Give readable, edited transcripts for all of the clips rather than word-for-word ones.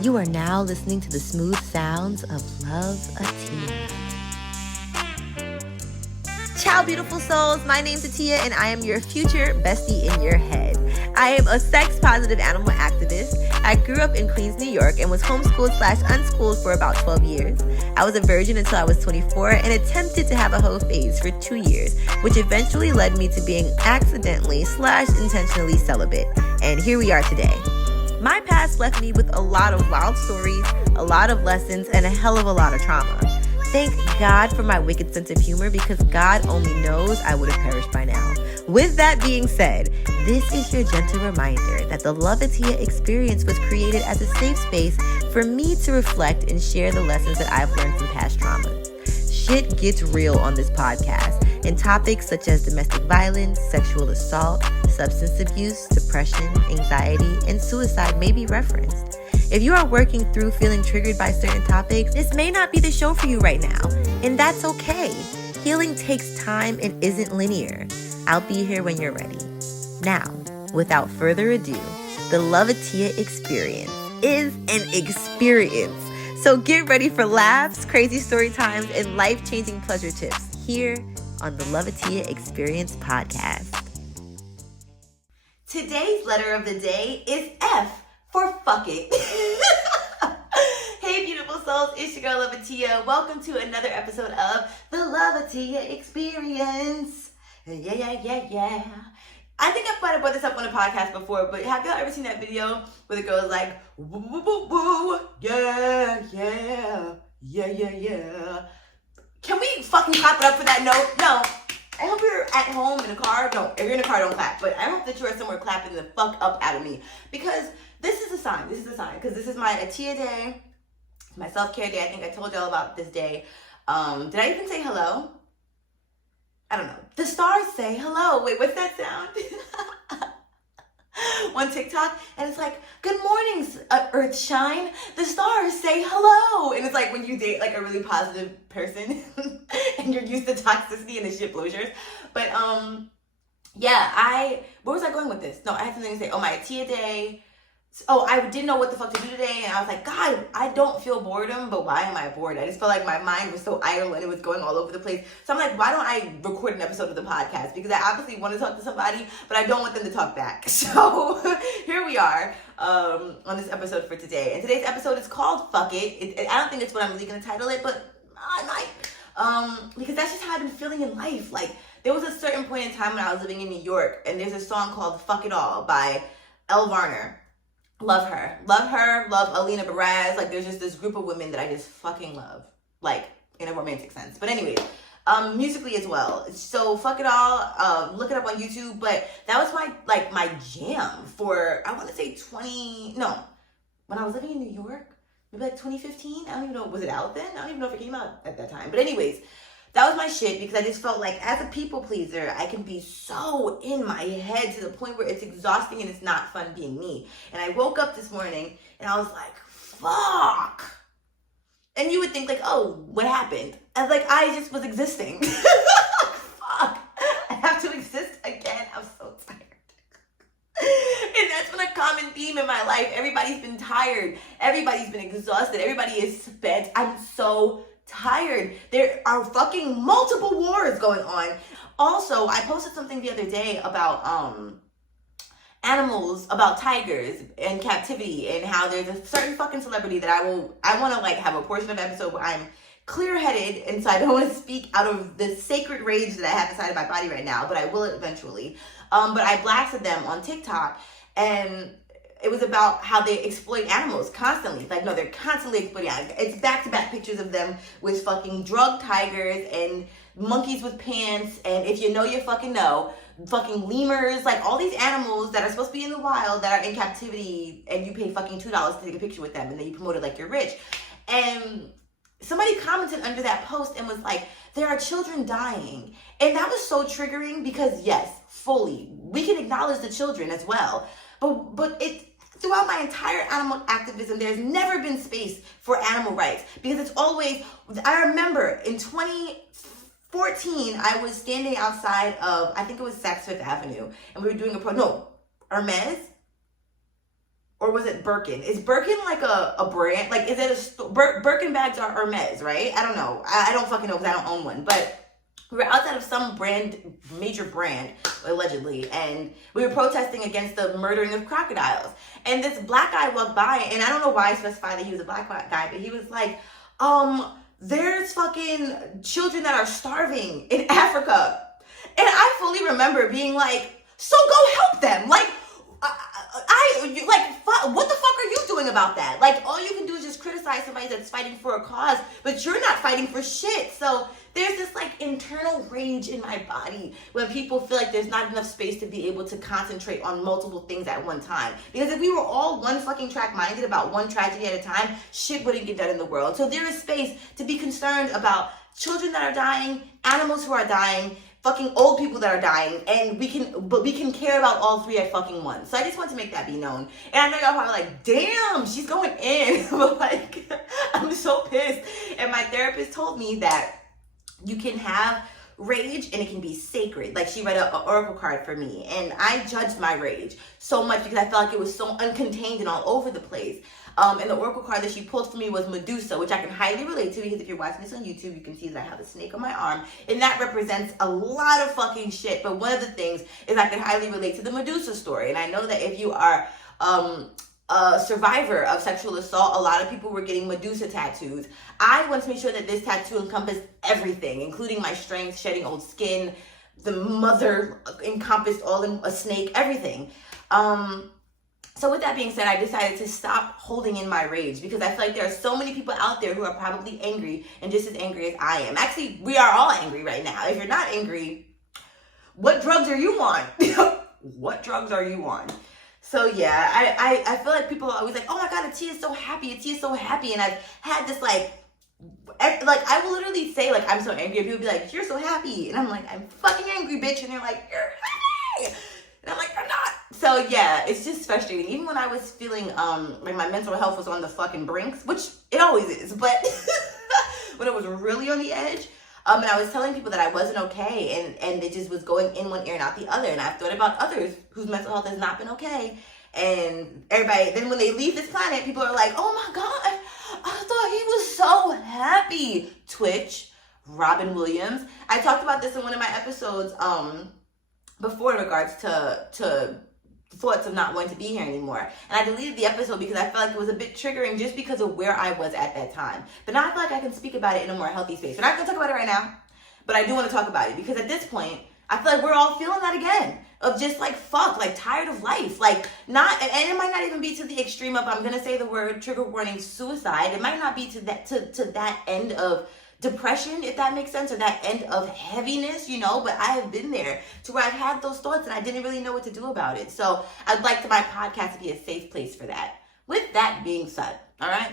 You are now listening to the smooth sounds of Love Atiti. Ciao, beautiful souls. My name's Atia, and I am your future bestie in your head. I am a sex-positive animal activist. I grew up in Queens, New York, and was homeschooled/unschooled for about 12 years. I was a virgin until I was 24 and attempted to have a hoe phase for 2 years, which eventually led me to being accidentally/intentionally celibate. And here we are today. My past left me with a lot of wild stories, a lot of lessons, and a hell of a lot of trauma. Thank God for my wicked sense of humor, because God only knows I would have perished by now. With that being said, this is your gentle reminder that the Loveatia experience was created as a safe space for me to reflect and share the lessons that I've learned from past traumas. Shit gets real on this podcast, and topics such as domestic violence, sexual assault, substance abuse, depression, anxiety, and suicide may be referenced. If you are working through feeling triggered by certain topics, this may not be the show for you right now, and that's okay. Healing takes time and isn't linear. I'll be here when you're ready. Now, without further ado, the Loveatia experience is an experience. So get ready for laughs, crazy story times, and life-changing pleasure tips here on the Loveatia Experience podcast. Today's letter of the day is F for fuck it. Hey, beautiful souls, it's your girl Loveatia. Welcome to another episode of the Loveatia Experience. Yeah. I think I might have brought this up on a podcast before, but have y'all ever seen that video where the girl is like, woo, woo, woo, woo, yeah. Can we fucking clap it up for that note? No. I hope you're at home in a car. No, if you're in a car, don't clap. But I hope that you are somewhere clapping the fuck up out of me, because this is a sign. Because this is my Atia day, my self-care day. I think I told y'all about this day. Did I even say hello? I don't know. The stars say hello. Wait, what's that sound? On TikTok, and it's like, good morning, Earth Shine. The stars say hello. And it's like when you date like a really positive person and you're used to toxicity and the shit blows yours. But yeah, where was I going with this? No, I had something to say. Oh, my Atia day. Oh, I didn't know what the fuck to do today, and I was like, God, I don't feel boredom, but why am I bored? I just felt like my mind was so idle and it was going all over the place. So I'm like, why don't I record an episode of the podcast? Because I obviously want to talk to somebody, but I don't want them to talk back. So here we are on this episode for today. And today's episode is called Fuck It. I don't think it's what I'm really going to title it, but I might. Because that's just how I've been feeling in life. Like, there was a certain point in time when I was living in New York, and there's a song called Fuck It All by Elle Varner. Love her. Love Alina Baraz. Like, there's just this group of women that I just fucking love. Like, in a romantic sense. But anyways, musically as well. So, Fuck It All. Look it up on YouTube. But that was my jam for, I want to say when I was living in New York. Maybe like 2015. I don't even know. Was it out then? I don't even know if it came out at that time. But anyways, that was my shit, because I just felt like, as a people pleaser, I can be so in my head to the point where it's exhausting and it's not fun being me. And I woke up this morning and I was like, fuck. And you would think like, oh, what happened? I was like, I just was existing. Fuck. I have to exist again. I'm so tired. And that's been a common theme in my life. Everybody's been tired. Everybody's been exhausted. Everybody is spent. I'm so tired. There are fucking multiple wars going on. Also, I posted something the other day about animals, about tigers in captivity, and how there's a certain fucking celebrity that I want to like have a portion of episode where I'm clear-headed, and so I don't want to speak out of the sacred rage that I have inside of my body right now, but I will eventually. But I blasted them on TikTok, and it was about how they exploit animals constantly. Like, no, they're constantly exploiting animals. It's back-to-back pictures of them with fucking drug tigers and monkeys with pants, and if you know, you fucking know, fucking lemurs, like all these animals that are supposed to be in the wild that are in captivity, and you pay fucking $2 to take a picture with them, and then you promote it like you're rich. And somebody commented under that post and was like, there are children dying. And that was so triggering, because yes, fully, we can acknowledge the children as well. But it, throughout my entire animal activism, there's never been space for animal rights, because it's always, I remember in 2014, I was standing outside of, I think it was Saks Fifth Avenue, and we were doing Hermes? or was it Birkin? Is Birkin like a brand? Like, is it Birkin bags are Hermes, right? I don't know. I don't fucking know because I don't own one. But we were outside of some major brand, allegedly, and we were protesting against the murdering of crocodiles. And this black guy walked by, and I don't know why I specified that he was a black guy, but he was like, there's fucking children that are starving in Africa. And I fully remember being like, so go help them. Like, what the fuck are you doing about that? Like, all you can do is just criticize somebody that's fighting for a cause, but you're not fighting for shit. So there's this like internal rage in my body when people feel like there's not enough space to be able to concentrate on multiple things at one time. Because if we were all one fucking track minded about one tragedy at a time, shit wouldn't get done in the world. So there is space to be concerned about children that are dying, animals who are dying, fucking old people that are dying, and we can care about all three at fucking once. So I just want to make that be known. And I know y'all probably like, damn, she's going in. But like, I'm so pissed. And my therapist told me that you can have rage and it can be sacred. Like, she read an oracle card for me, and I judged my rage so much because I felt like it was so uncontained and all over the place. And the oracle card that she pulled for me was Medusa, which I can highly relate to because if you're watching this on YouTube, you can see that I have a snake on my arm, and that represents a lot of fucking shit. But one of the things is I can highly relate to the Medusa story, and I know that if you are a survivor of sexual assault, a lot of people were getting Medusa tattoos. I want to make sure that this tattoo encompassed everything, including my strength, shedding old skin, the mother encompassed all in a snake, everything. So with that being said, I decided to stop holding in my rage because I feel like there are so many people out there who are probably angry and just as angry as I am. Actually, we are all angry right now. If you're not angry, what drugs are you on? What drugs are you on? So yeah, I feel like people are always like, oh my God, Atiti is so happy. Atiti is so happy. And I've had this like I will literally say like, I'm so angry. And people will be like, you're so happy. And I'm like, I'm fucking angry, bitch. And they're like, you're happy. And I'm like, I'm not. So yeah, it's just frustrating. Even when I was feeling like my mental health was on the fucking brinks, which it always is, but when it was really on the edge, and I was telling people that I wasn't okay, and it just was going in one ear and out the other. And I've thought about others whose mental health has not been okay. And everybody, then when they leave this planet, people are like, oh my God, I thought he was so happy. Twitch, Robin Williams. I talked about this in one of my episodes before in regards to thoughts of not wanting to be here anymore. And I deleted the episode because I felt like it was a bit triggering just because of where I was at that time. But now I feel like I can speak about it in a more healthy space. We're not going to talk about it right now, but I do want to talk about it because at this point, I feel like we're all feeling that again of just like, fuck, like tired of life. Like not, and it might not even be to the extreme of, I'm going to say the word trigger warning, suicide. It might not be to that end of depression, if that makes sense, or that end of heaviness, you know, but I have been there to where I've had those thoughts and I didn't really know what to do about it. So I'd like my podcast to be a safe place for that. With that being said, all right,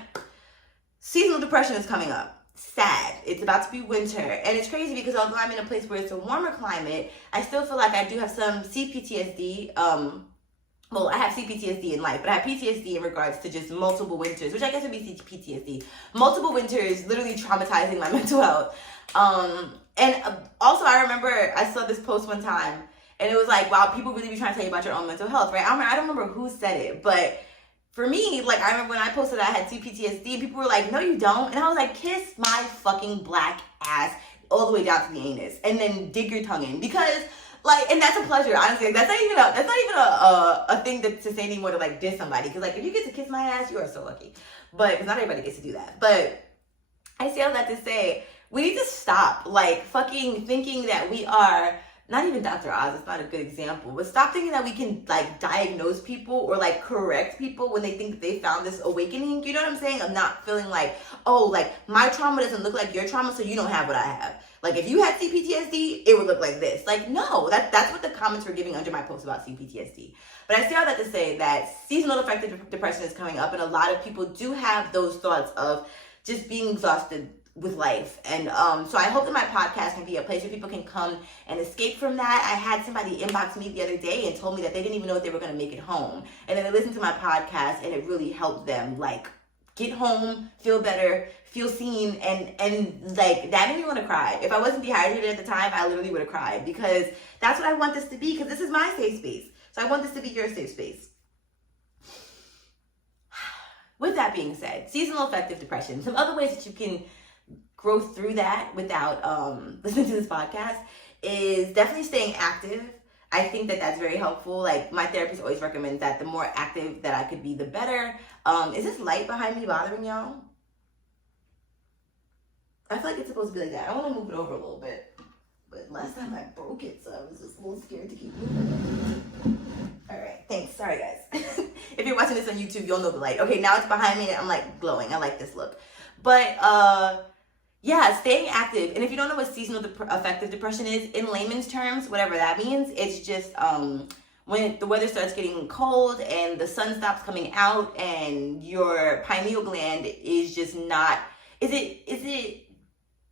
seasonal depression is coming up. Sad. It's about to be winter, and it's crazy because although I'm in a place where it's a warmer climate, I still feel like I do have some CPTSD. Well, I have CPTSD in life, but I have PTSD in regards to just multiple winters, which I guess would be PTSD. Multiple winters literally traumatizing my mental health. And also I remember I saw this post one time, and it was like, wow, people really be trying to tell you about your own mental health, right? I don't remember who said it, but for me, like, I remember when I posted that I had CPTSD, and people were like, no, you don't. And I was like, kiss my fucking black ass all the way down to the anus, and then dig your tongue in, because like, and that's a pleasure, honestly. That's not even a thing to say anymore to like diss somebody. Because like, if you get to kiss my ass, you are so lucky. But because not everybody gets to do that. But I say all that to say, we need to stop like fucking thinking that we are not even Dr. Oz. It's not a good example, but stop thinking that we can like diagnose people or like correct people when they think they found this awakening. You know what I'm saying? Of not feeling like, oh, like my trauma doesn't look like your trauma, so you don't have what I have. Like, if you had CPTSD, it would look like this. Like, no, that's what the comments were giving under my post about CPTSD. But I say all that to say that seasonal affective depression is coming up, and a lot of people do have those thoughts of just being exhausted with life. And so I hope that my podcast can be a place where people can come and escape from that. I had somebody inbox me the other day and told me that they didn't even know if they were going to make it home. And then they listened to my podcast, and it really helped them, like, get home, feel better, feel seen, and like, that made me want to cry. If I wasn't dehydrated at the time, I literally would have cried, because that's what I want this to be, because this is my safe space. So I want this to be your safe space. with that being said, seasonal affective depression, some other ways that you can grow through that without listening to this podcast is definitely staying active. I think that that's very helpful. Like, my therapist always recommends that the more active that I could be, the better. Is this light behind me bothering y'all? I feel like it's supposed to be like that. I want to move it over a little bit. But last time I broke it, so I was just a little scared to keep moving. All right, thanks. Sorry, guys. If you're watching this on YouTube, you'll know the light. Okay, now it's behind me and I'm like glowing. I like this look. But yeah, staying active. And if you don't know what seasonal affective depression is, in layman's terms, whatever that means, it's just when the weather starts getting cold and the sun stops coming out and your pineal gland is just not, is it,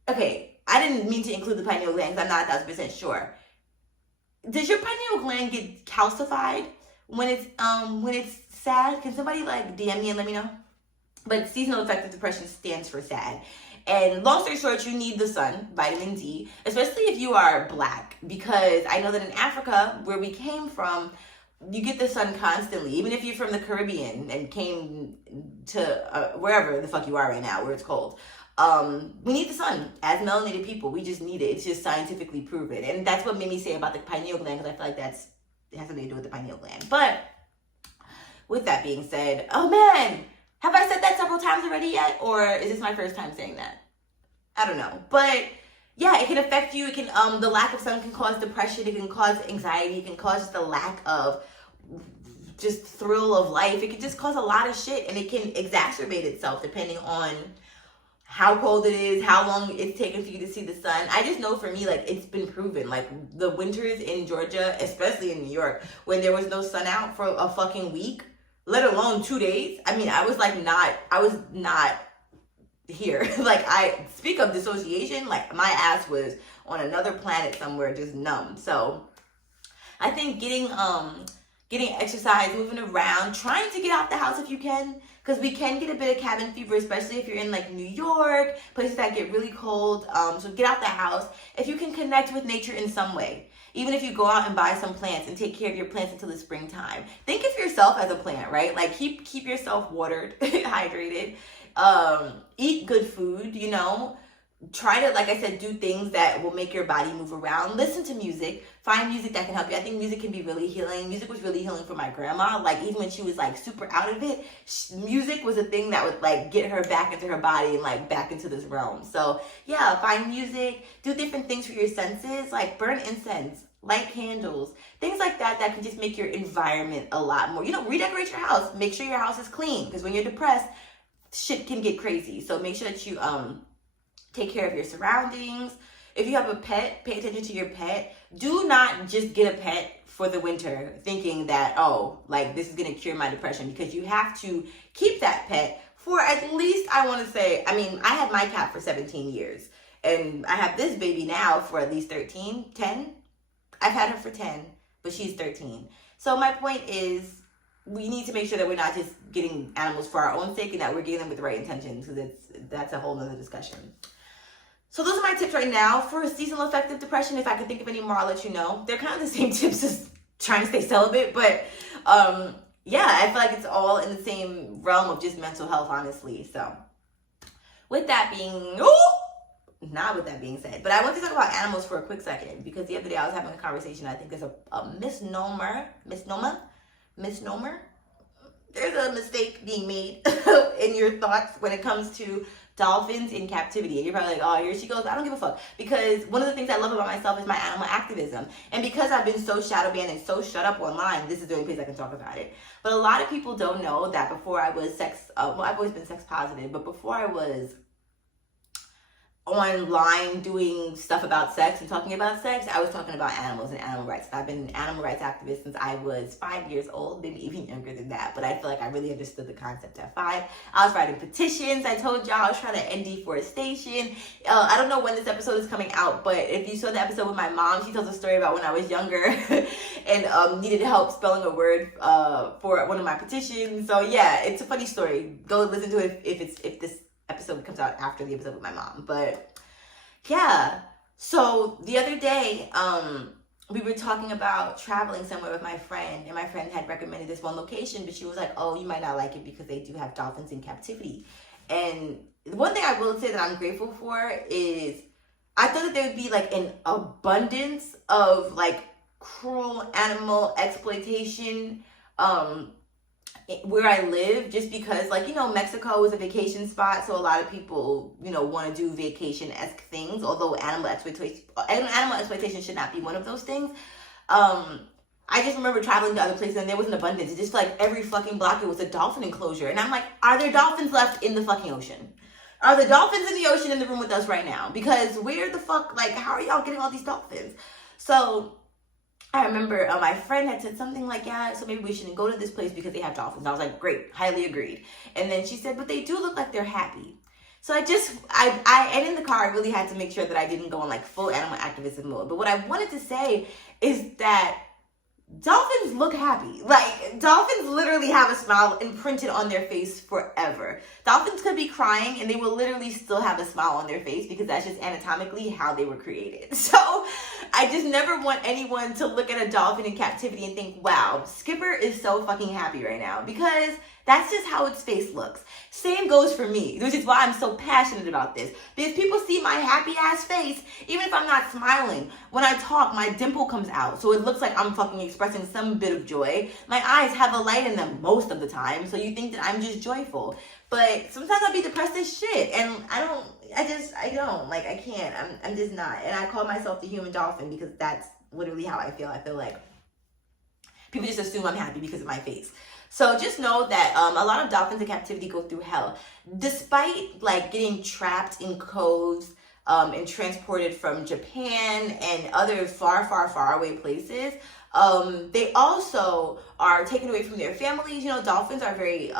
okay, I didn't mean to include the pineal gland because I'm not 1,000% sure. Does your pineal gland get calcified when it's sad? Can somebody like DM me and let me know? But seasonal affective depression stands for SAD. And long story short, you need the sun, vitamin D, especially if you are Black, because I know that in Africa, where we came from, you get the sun constantly. Even if you're from the Caribbean and came to wherever the fuck you are right now, where it's cold. We need the sun as melanated people. We just need it. It's just scientifically proven. And that's what made me say about the pineal gland, because I feel like it has something to do with the pineal gland. But with that being said, oh man, have I said that several times already yet? Or is this my first time saying that? I don't know. But yeah, it can affect you. It can, the lack of sun can cause depression. It can cause anxiety. It can cause the lack of just thrill of life. It can just cause a lot of shit, and it can exacerbate itself depending on how cold it is, how long it's taken for you to see the sun. I just know for me, like, it's been proven. Like, the winters in Georgia, especially in New York, when there was no sun out for a fucking week, let alone 2 days. I mean, I was not here. Like, I speak of dissociation, like, my ass was on another planet somewhere, just numb. So I think getting exercise, moving around, trying to get out the house if you can, because we can get a bit of cabin fever, especially if you're in like New York, places that get really cold. So get out the house. If you can connect with nature in some way, even if you go out and buy some plants and take care of your plants until the springtime. Think of yourself as a plant, right? Like, keep yourself watered, hydrated, eat good food, you know. Try to, like I said, do things that will make your body move around. Listen to music. Find music that can help you. I think music can be really healing. Music was really healing for my grandma. Like, even when she was like super out of it, music was a thing that would like get her back into her body and like back into this realm. So yeah, find music. Do different things for your senses. Like, burn incense, light candles, things like that that can just make your environment a lot more. You know, redecorate your house. Make sure your house is clean, because when you're depressed, shit can get crazy. So make sure that you take care of your surroundings. If you have a pet, pay attention to your pet. Do not just get a pet for the winter thinking that, oh, like, this is going to cure my depression, because you have to keep that pet for at least, I want to say, I mean, I had my cat for 17 years and I have this baby now for at least 10. I've had her for 10, but she's 13. So my point is, we need to make sure that we're not just getting animals for our own sake, and that we're getting them with the right intentions, because that's a whole nother discussion. So those are my tips right now for seasonal affective depression. If I can think of any more, I'll let you know. They're kind of the same tips as trying to stay celibate, but yeah, I feel like it's all in the same realm of just mental health, honestly. So with that being, not with that being said, but I want to talk about animals for a quick second, because the other day I was having a conversation. I think there's a misnomer. There's a mistake being made in your thoughts when it comes to dolphins in captivity. And you're probably like, oh, here she goes. I don't give a fuck. Because one of the things I love about myself is my animal activism. And because I've been so shadow banned and so shut up online, this is the only place I can talk about it. But a lot of people don't know that before I was I've always been sex positive, but before I was online doing stuff about sex and talking about sex, I was talking about animals and animal rights. I've been an animal rights activist since I was 5 years old, maybe even younger than that, but I feel like I really understood the concept at 5. I was writing petitions. I told y'all I was trying to end deforestation. I don't know when this episode is coming out, but if you saw the episode with my mom, she tells a story about when I was younger and needed help spelling a word for one of my petitions. So yeah, it's a funny story. Go listen to it if this episode comes out after the episode with my mom. But yeah, so the other day we were talking about traveling somewhere with my friend, and my friend had recommended this one location, but she was like, oh, you might not like it because they do have dolphins in captivity. And one thing I will say that I'm grateful for is I thought that there would be like an abundance of like cruel animal exploitation where I live, just because, like, you know, Mexico is a vacation spot, so a lot of people, you know, want to do vacation-esque things, although animal exploitation should not be one of those things. I just remember traveling to other places and there was an abundance. It's just like every fucking block it was a dolphin enclosure. And I'm like, are there dolphins left in the fucking ocean? Are the dolphins in the ocean in the room with us right now? Because where the fuck, like, how are y'all getting all these dolphins? So I remember my friend had said something like, yeah, so maybe we shouldn't go to this place because they have dolphins. I was like, great, highly agreed. And then she said, but they do look like they're happy. So and in the car, I really had to make sure that I didn't go on like full animal activism mode. But what I wanted to say is that dolphins look happy. Like, dolphins literally have a smile imprinted on their face forever. Dolphins could be crying and they will literally still have a smile on their face because that's just anatomically how they were created. So I just never want anyone to look at a dolphin in captivity and think, wow, Skipper is so fucking happy right now, because that's just how its face looks. Same goes for me, which is why I'm so passionate about this. Because people see my happy ass face, even if I'm not smiling. When I talk, my dimple comes out, so it looks like I'm fucking expressing some bit of joy. My eyes have a light in them most of the time, so you think that I'm just joyful. But sometimes I'll be depressed as shit, and I don't, like, I can't, I'm just not. And I call myself the human dolphin because that's literally how I feel. I feel like people just assume I'm happy because of my face. So just know that a lot of dolphins in captivity go through hell. Despite like getting trapped in coves and transported from Japan and other far, far, far away places, they also are taken away from their families. You know, dolphins are very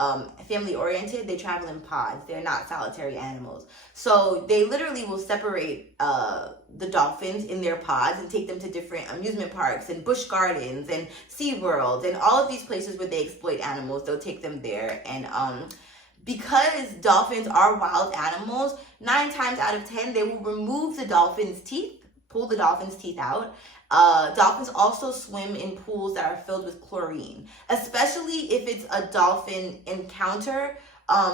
family oriented. They travel in pods. They're not solitary animals. So they literally will separate the dolphins in their pods and take them to different amusement parks and busch gardens and SeaWorld and all of these places where they exploit animals. They'll take them there. And because dolphins are wild animals, 9 times out of 10, they will remove the dolphin's teeth, pull the dolphin's teeth out. Dolphins also swim in pools that are filled with chlorine, especially if it's a dolphin encounter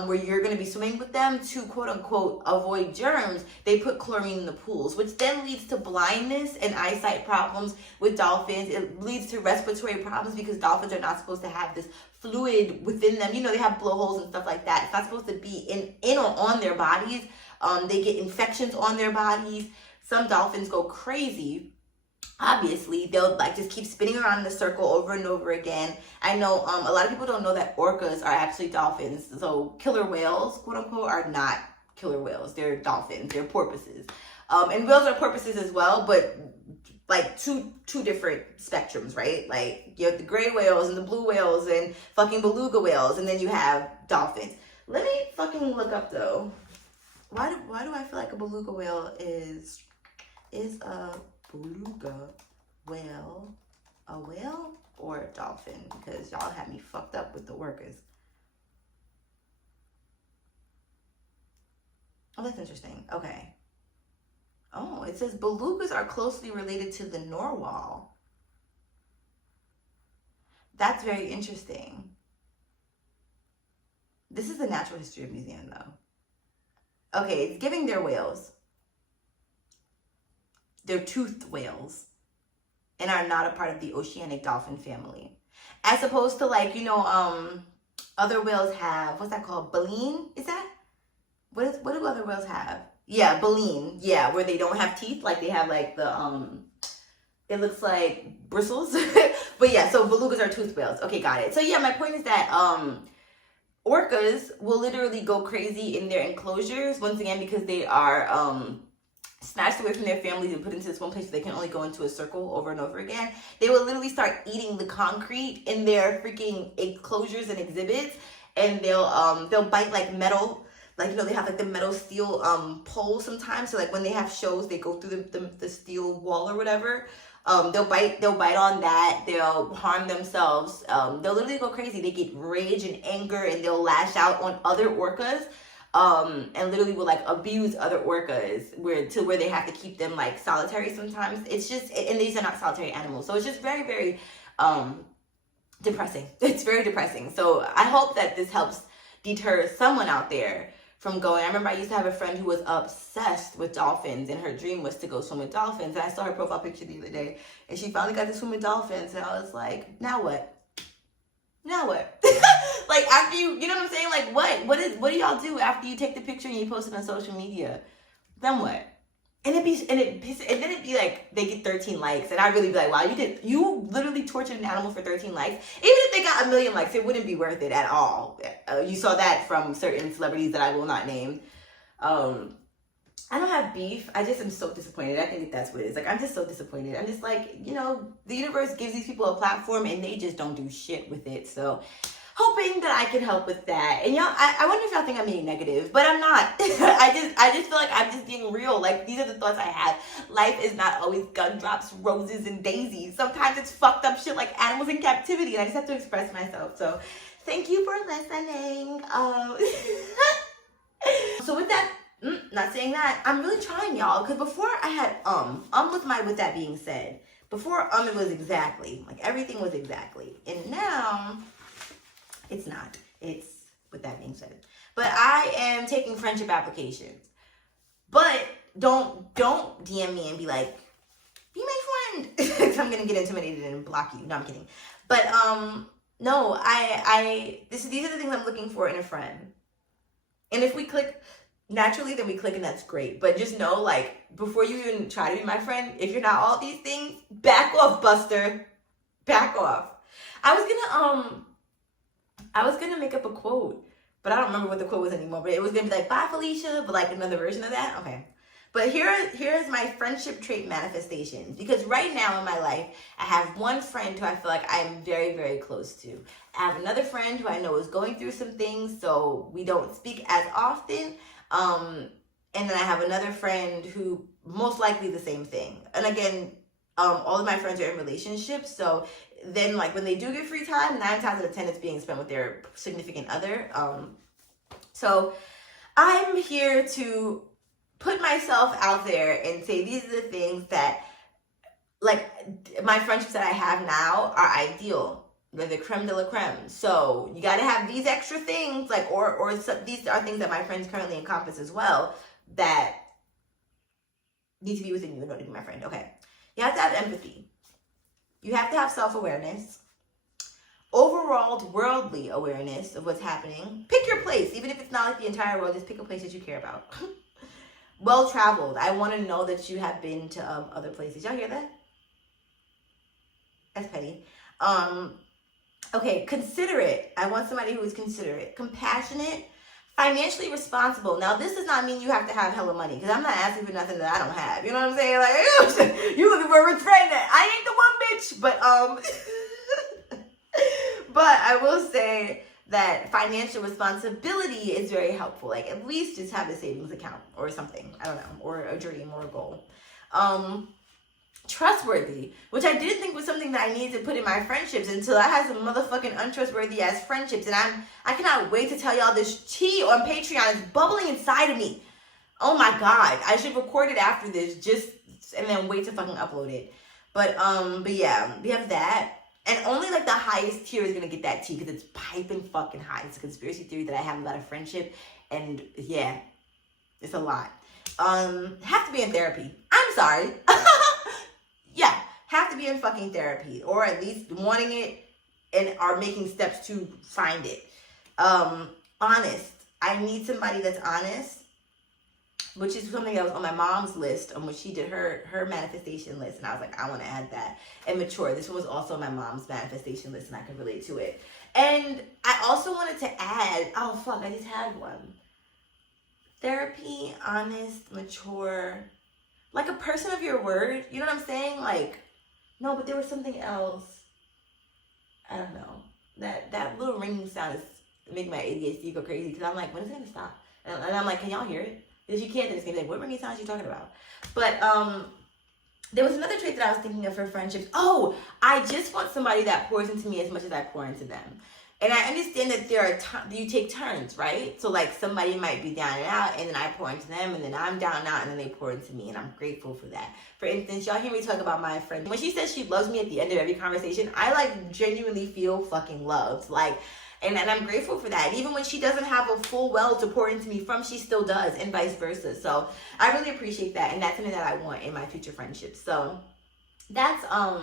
where you're going to be swimming with them to quote unquote avoid germs. They put chlorine in the pools, which then leads to blindness and eyesight problems with dolphins. It leads to respiratory problems because dolphins are not supposed to have this fluid within them. You know, they have blowholes and stuff like that. It's not supposed to be in or on their bodies. They get infections on their bodies. Some dolphins go crazy. Obviously, they'll like just keep spinning around in a circle over and over again. I know a lot of people don't know that orcas are actually dolphins. So killer whales, quote unquote, are not killer whales. They're dolphins. They're porpoises. And whales are porpoises as well, but like two different spectrums, right? Like you have the gray whales and the blue whales and fucking beluga whales, and then you have dolphins. Let me fucking look up though. Why do I feel like a beluga whale is a beluga whale a whale or a dolphin? Because y'all had me fucked up with the workers. Oh, that's interesting. Okay. Oh, it says belugas are closely related to the narwhal. That's very interesting. This is the Natural History Museum though. Okay, it's giving they're whales. They're toothed whales and are not a part of the oceanic dolphin family. As opposed to like, you know, other whales have, what's that called? Baleen? Is that? What do other whales have? Yeah, baleen. Yeah, where they don't have teeth. Like they have like the, it looks like bristles. But yeah, so belugas are toothed whales. Okay, got it. So yeah, my point is that orcas will literally go crazy in their enclosures, once again, because they are snatched away from their families and put into this one place so they can only go into a circle over and over again. They will literally start eating the concrete in their freaking enclosures and exhibits, and they'll bite like metal. Like, you know, they have like the metal steel pole sometimes. So like when they have shows, they go through the steel wall or whatever. They'll bite on that. They'll harm themselves. They'll literally go crazy. They get rage and anger and they'll lash out on other orcas. and literally will like abuse other orcas where they have to keep them like solitary sometimes. It's just, and these are not solitary animals, so it's just very, very depressing. It's very depressing. So I hope that this helps deter someone out there from going. I remember I used to have a friend who was obsessed with dolphins, and her dream was to go swim with dolphins. And I saw her profile picture the other day, and she finally got to swim with dolphins, and I was like, now what? Now what? Like, after you know what I'm saying? Like, what do y'all do after you take the picture and you post it on social media? Then what? And then it'd be like, they get 13 likes, and I'd really be like, wow, you literally tortured an animal for 13 likes. Even if they got 1 million likes, it wouldn't be worth it at all. You saw that from certain celebrities that I will not name. I don't have beef. I just am so disappointed. I think that's what it is. Like, I'm just so disappointed. I'm just like, you know, the universe gives these people a platform and they just don't do shit with it. So, hoping that I can help with that. And y'all, I wonder if y'all think I'm being negative, but I'm not. I just feel like I'm just being real. Like, these are the thoughts I have. Life is not always gumdrops, roses, and daisies. Sometimes it's fucked up shit like animals in captivity, and I just have to express myself. So, thank you for listening. So with that, not saying that, I'm really trying, y'all, because before I had with that being said. Before it was exactly, like everything was exactly, and now it's not. It's with that being said. But I am taking friendship applications. But don't DM me and be like, be my friend, because I'm gonna get intimidated and block you. No, I'm kidding. But no, these are the things I'm looking for in a friend. And if we click naturally, then we click, and that's great. But just know, like, before you even try to be my friend, if you're not all these things, back off, Buster. Back off. I was gonna make up a quote, but I don't remember what the quote was anymore. But it was gonna be like, bye, Felicia, but like another version of that. Okay. But here's my friendship trait manifestations. Because right now in my life, I have one friend who I feel like I'm very, very close to. I have another friend who I know is going through some things, so we don't speak as often. And then I have another friend who most likely the same thing. And again, all of my friends are in relationships, so then like when they do get free time, 9 times out of 10 it's being spent with their significant other. So I'm here to put myself out there and say these are the things that, like, my friendships that I have now are ideal. They're the creme de la creme. So you got to have these extra things, like, or these are things that my friends currently encompass as well that need to be within you in order to be my friend. Okay. You have to have empathy. You have to have self-awareness. Overall worldly awareness of what's happening. Pick your place. Even if it's not like the entire world, just pick a place that you care about. Well-traveled. I want to know that you have been to other places. Y'all hear that? That's petty. Okay, considerate. I want somebody who is considerate. Compassionate. Financially responsible. Now, this does not mean you have to have hella money, because I'm not asking for nothing that I don't have. You know what I'm saying? Like, you looking for a rich friend. I ain't the one, bitch. But I will say that financial responsibility is very helpful. Like, at least just have a savings account or something. I don't know. Or a dream or a goal. Trustworthy, which I did think was something that I needed to put in my friendships until I had some motherfucking untrustworthy ass friendships. And I cannot wait to tell y'all this tea on Patreon is bubbling inside of me. Oh my God. I should record it after this and then wait to fucking upload it. But yeah, we have that. And only like the highest tier is going to get that tea, because it's piping fucking high. It's a conspiracy theory that I have about a friendship. And yeah, it's a lot. Have to be in therapy. I'm sorry. Yeah, have to be in fucking therapy, or at least wanting it and are making steps to find it. Honest. I need somebody that's honest, which is something that was on my mom's list, on when she did her manifestation list, and I was like, I want to add that. And mature. This one was also on my mom's manifestation list, and I can relate to it. And I also wanted to add, oh fuck, I just had one. Therapy, honest, mature. Like a person of your word. You know what I'm saying? Like, no, but there was something else. I don't know. That little ringing sound is making my ADHD go crazy, because I'm like, when is it going to stop? And I'm like, can y'all hear it? Because you can't, then it's going to be like, what ringing sound are you talking about? But there was another trait that I was thinking of for friendships. Oh, I just want somebody that pours into me as much as I pour into them. And I understand that there are you take turns, right? So like somebody might be down and out, and then I pour into them, and then I'm down and out, and then they pour into me, and I'm grateful for that. For instance, y'all hear me talk about my friend. When she says she loves me at the end of every conversation, I like genuinely feel fucking loved. Like, and I'm grateful for that. And even when she doesn't have a full well to pour into me from, she still does, and vice versa. So I really appreciate that, and that's something that I want in my future friendships. So that's my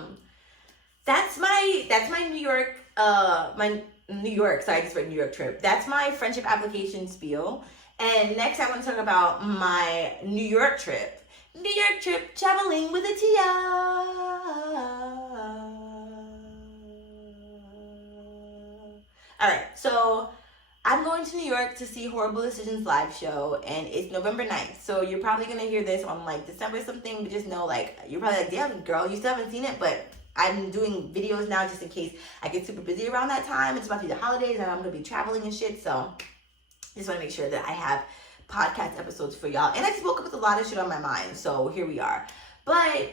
New York, sorry, just for New York trip. That's my friendship application spiel. And next I want to talk about my New York trip. New York trip, traveling with Atiya. All right, so I'm going to New York to see Horrible Decisions live show, and it's November 9th. So you're probably going to hear this on like December something, but just know like, you're probably like, damn girl, you still haven't seen it, but I'm doing videos now just in case I get super busy around that time. It's about to be the holidays and I'm going to be traveling and shit. So just want to make sure that I have podcast episodes for y'all. And I just woke up with a lot of shit on my mind. So here we are. But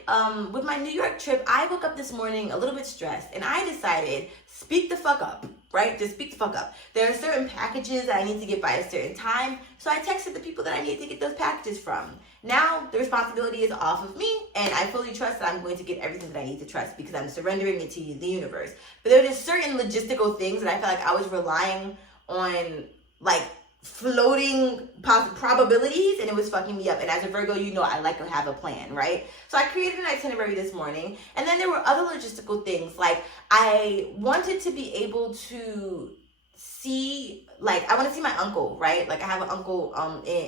with my New York trip, I woke up this morning a little bit stressed, and I decided, speak the fuck up, right? Just speak the fuck up. There are certain packages that I need to get by a certain time. So I texted the people that I need to get those packages from. Now the responsibility is off of me, and I fully trust that I'm going to get everything that I need to trust because I'm surrendering it to the universe. But there are just certain logistical things that I feel like I was relying on, like floating probabilities, and it was fucking me up. And as a Virgo, you know I like to have a plan, right? So I created an itinerary this morning, and then there were other logistical things. Like I wanted to be able to see, like I want to see my uncle, right? Like I have an uncle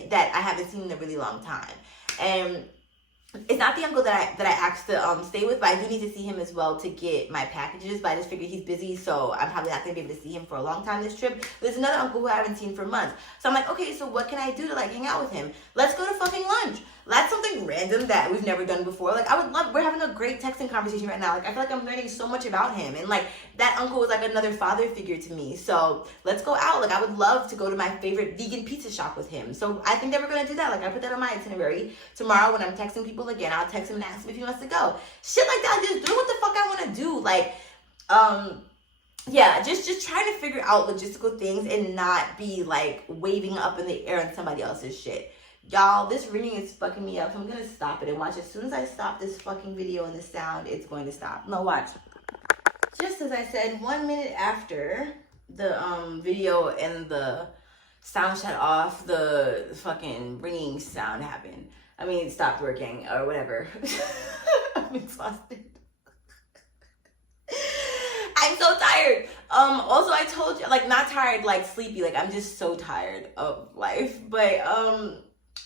that I haven't seen in a really long time, and it's not the uncle that I asked to stay with, but I do need to see him as well to get my packages. But I just figured he's busy, so I'm probably not gonna be able to see him for a long time this trip. But there's another uncle who I haven't seen for months, so I'm like, okay, so what can I do to like hang out with him? Let's go to fucking lunch. That's something random that we've never done before. Like I would love, we're having a great texting conversation right now. Like I feel like I'm learning so much about him, and like that uncle was like another father figure to me. So let's go out. Like I would love to go to my favorite vegan pizza shop with him. So I think that we're gonna do that. Like I put that on my itinerary. Tomorrow when I'm texting people again, I'll text him and ask him if he wants to go. Shit like that. Just do what the fuck I want to do. Like yeah, just trying to figure out logistical things and not be like waving up in the air on somebody else's shit. Y'all, this ringing is fucking me up, so I'm gonna stop it and watch. As soon as I stop this fucking video and the sound, it's going to stop. No, watch. Just as I said, 1 minute after the video and the sound shut off, the fucking ringing sound happened. I mean, it stopped working or whatever. I'm exhausted. I'm so tired. Also, I told you, like, not tired, like sleepy. Like, I'm just so tired of life. But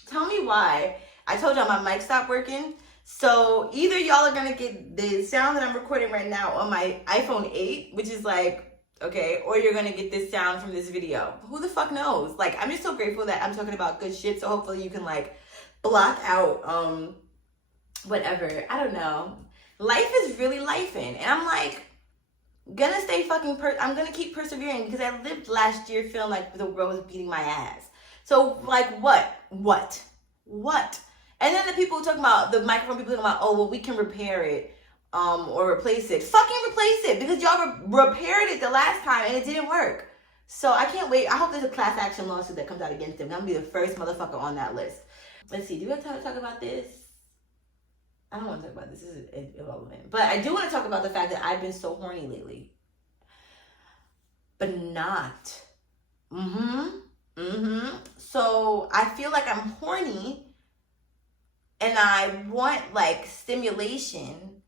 tell me why. I told y'all my mic stopped working. So either y'all are gonna get the sound that I'm recording right now on my iPhone 8, which is like, okay, or you're gonna get this sound from this video. Who the fuck knows? Like, I'm just so grateful that I'm talking about good shit. So hopefully you can like block out whatever. I don't know. Life is really lifing, and I'm like gonna stay fucking I'm gonna keep persevering because I lived last year feeling like the world was beating my ass. So like what? And then the people talking about, the microphone people talking about, oh well, we can repair it or replace it. Fucking replace it, because y'all repaired it the last time and it didn't work. So I can't wait. I hope there's a class action lawsuit that comes out against them. I'm gonna be the first motherfucker on that list. Let's see, do we have time to talk about this? I don't want to talk about this. This is irrelevant. But I do want to talk about the fact that I've been so horny lately. But not. So I feel like I'm horny and I want like stimulation,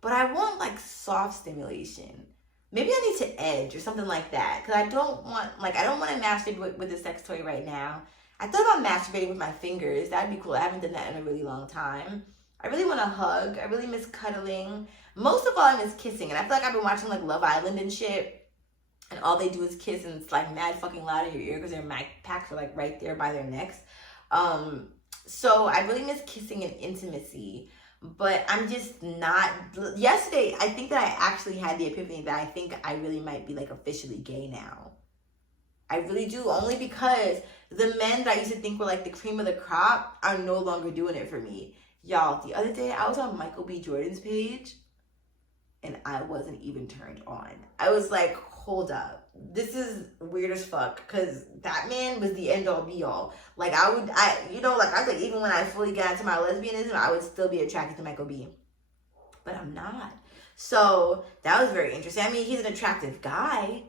but I want like soft stimulation. Maybe I need to edge or something like that, because I don't want to masturbate with a sex toy right now. I thought about masturbating with my fingers. That'd be cool. I haven't done that in a really long time. I really want to hug. I really miss cuddling. Most of all, I miss kissing. And I feel like I've been watching like Love Island and shit, and all they do is kiss, and it's like mad fucking loud in your ear because their mic packs are like right there by their necks. So I really miss kissing and intimacy, but I'm just not. Yesterday, I think that I actually had the epiphany that I think I really might be like officially gay now. I really do, only because the men that I used to think were like the cream of the crop are no longer doing it for me. Y'all, the other day I was on Michael B. Jordan's page and I wasn't even turned on. I was like, hold up. This is weird as fuck, because that man was the end all be all. Like, I was like, even when I fully got to my lesbianism, I would still be attracted to Michael B. But I'm not. So that was very interesting. I mean, he's an attractive guy.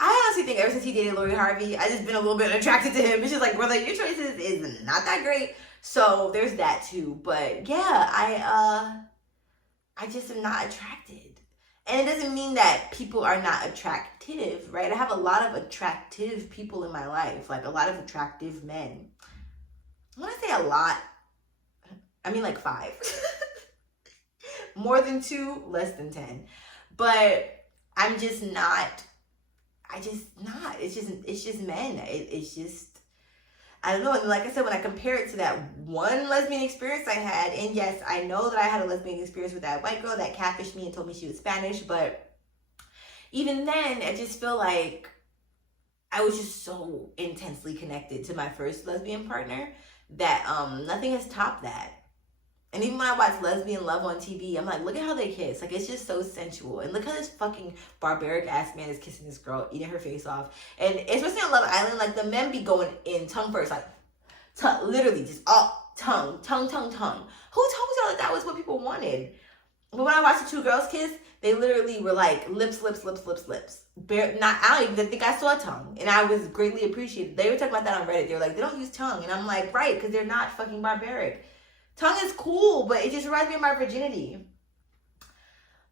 I honestly think ever since he dated Lori Harvey, I just been a little bit attracted to him. It's just like, brother, your choices is not that great. So there's that too. But yeah, I just am not attracted. And it doesn't mean that people are not attractive, right? I have a lot of attractive people in my life, like a lot of attractive men. When I say a lot, I mean like 5. More than 2, less than 10. But I'm just not. It's just men. It's just, I don't know. And like I said, when I compare it to that one lesbian experience I had, and yes, I know that I had a lesbian experience with that white girl that catfished me and told me she was Spanish, but even then, I just feel like I was just so intensely connected to my first lesbian partner that nothing has topped that. And even when I watch lesbian love on TV, I'm like, look at how they kiss. Like, it's just so sensual. And look how this fucking barbaric ass man is kissing this girl, eating her face off. And especially on Love Island, like, the men be going in tongue first, like, literally just tongue. Who told y'all that was what people wanted? But when I watched the 2 girls kiss, they literally were like lips. I don't even think I saw tongue. And I was greatly appreciated. They were talking about that on Reddit. They were like, they don't use tongue. And I'm like, right, because they're not fucking barbaric. Tongue is cool, but it just reminds me of my virginity.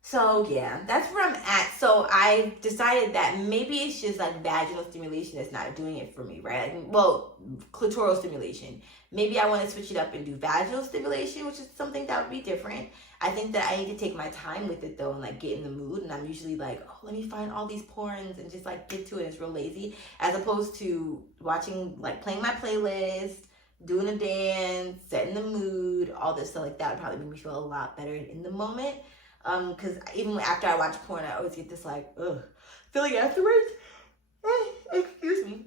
So yeah, that's where I'm at. So I decided that maybe it's just like vaginal stimulation that's not doing it for me, right? Well, clitoral stimulation. Maybe I want to switch it up and do vaginal stimulation, which is something that would be different. I think that I need to take my time with it though and like get in the mood. And I'm usually like, oh, let me find all these porns and just like get to it. It's real lazy, as opposed to watching, like playing my playlist, doing a dance, setting the mood, all this stuff like that would probably make me feel a lot better in the moment. Because even after I watch porn, I always get this like, feeling afterwards. Excuse me.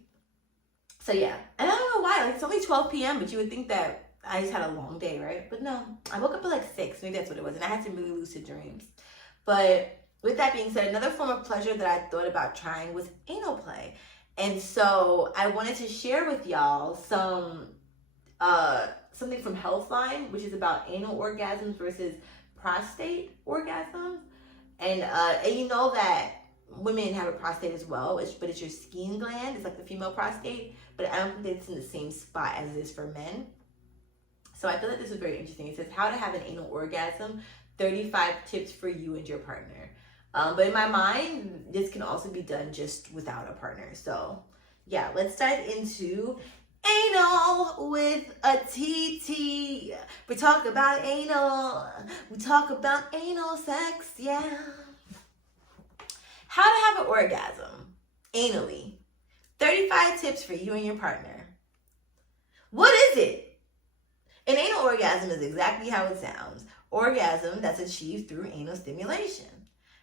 So yeah, and I don't know why, like it's only 12 p.m., but you would think that I just had a long day, right? But no, I woke up at like 6, maybe that's what it was, and I had some really lucid dreams. But with that being said, another form of pleasure that I thought about trying was anal play. And so I wanted to share with y'all something from Healthline, which is about anal orgasms versus prostate orgasms. And you know that women have a prostate as well, but it's your skin gland. It's like the female prostate, but I don't think it's in the same spot as it is for men. So I feel like this is very interesting. It says how to have an anal orgasm, 35 tips for you and your partner. But in my mind, this can also be done just without a partner. So yeah, let's dive into anal with Atiti. We talk about anal. We talk about anal sex, yeah. How to have an orgasm anally. 35 tips for you and your partner. What is it? An anal orgasm is exactly how it sounds. Orgasm that's achieved through anal stimulation.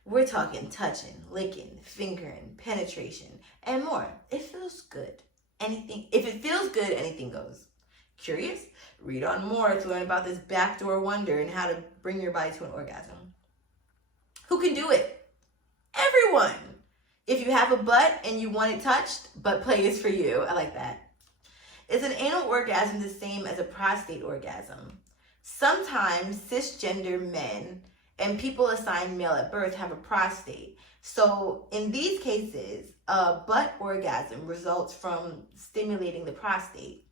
We're talking touching, licking, fingering, penetration, and more. It feels good. If it feels good, anything goes. Curious? Read on more to learn about this backdoor wonder and how to bring your body to an orgasm. Who can do it? Everyone. If you have a butt and you want it touched, butt play is for you. I like that. Is an anal orgasm the same as a prostate orgasm? Sometimes cisgender men and people assigned male at birth have a prostate. So in these cases, a butt orgasm results from stimulating the prostate.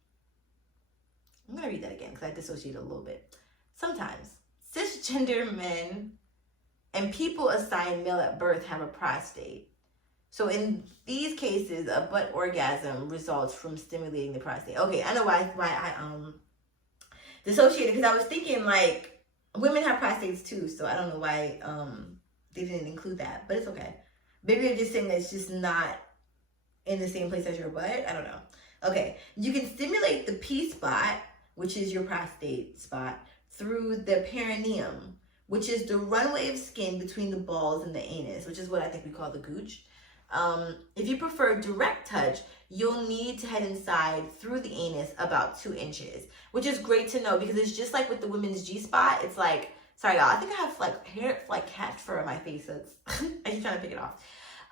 I'm going to read that again because I dissociated a little bit. Sometimes cisgender men and people assigned male at birth have a prostate. So in these cases, a butt orgasm results from stimulating the prostate. Okay, I know why I dissociated, because I was thinking like women have prostates too, so I don't know why they didn't include that, but it's okay. Maybe they're just saying that it's just not in the same place as your butt. I don't know. Okay, you can stimulate the P spot, which is your prostate spot, through the perineum, which is the runway of skin between the balls and the anus, which is what I think we call the gooch. If you prefer direct touch, you'll need to head inside through the anus about 2 inches, which is great to know because it's just like with the women's G-spot. It's like, sorry y'all, I think I have like hair, like cat fur on my face. That's, I'm just trying to pick it off.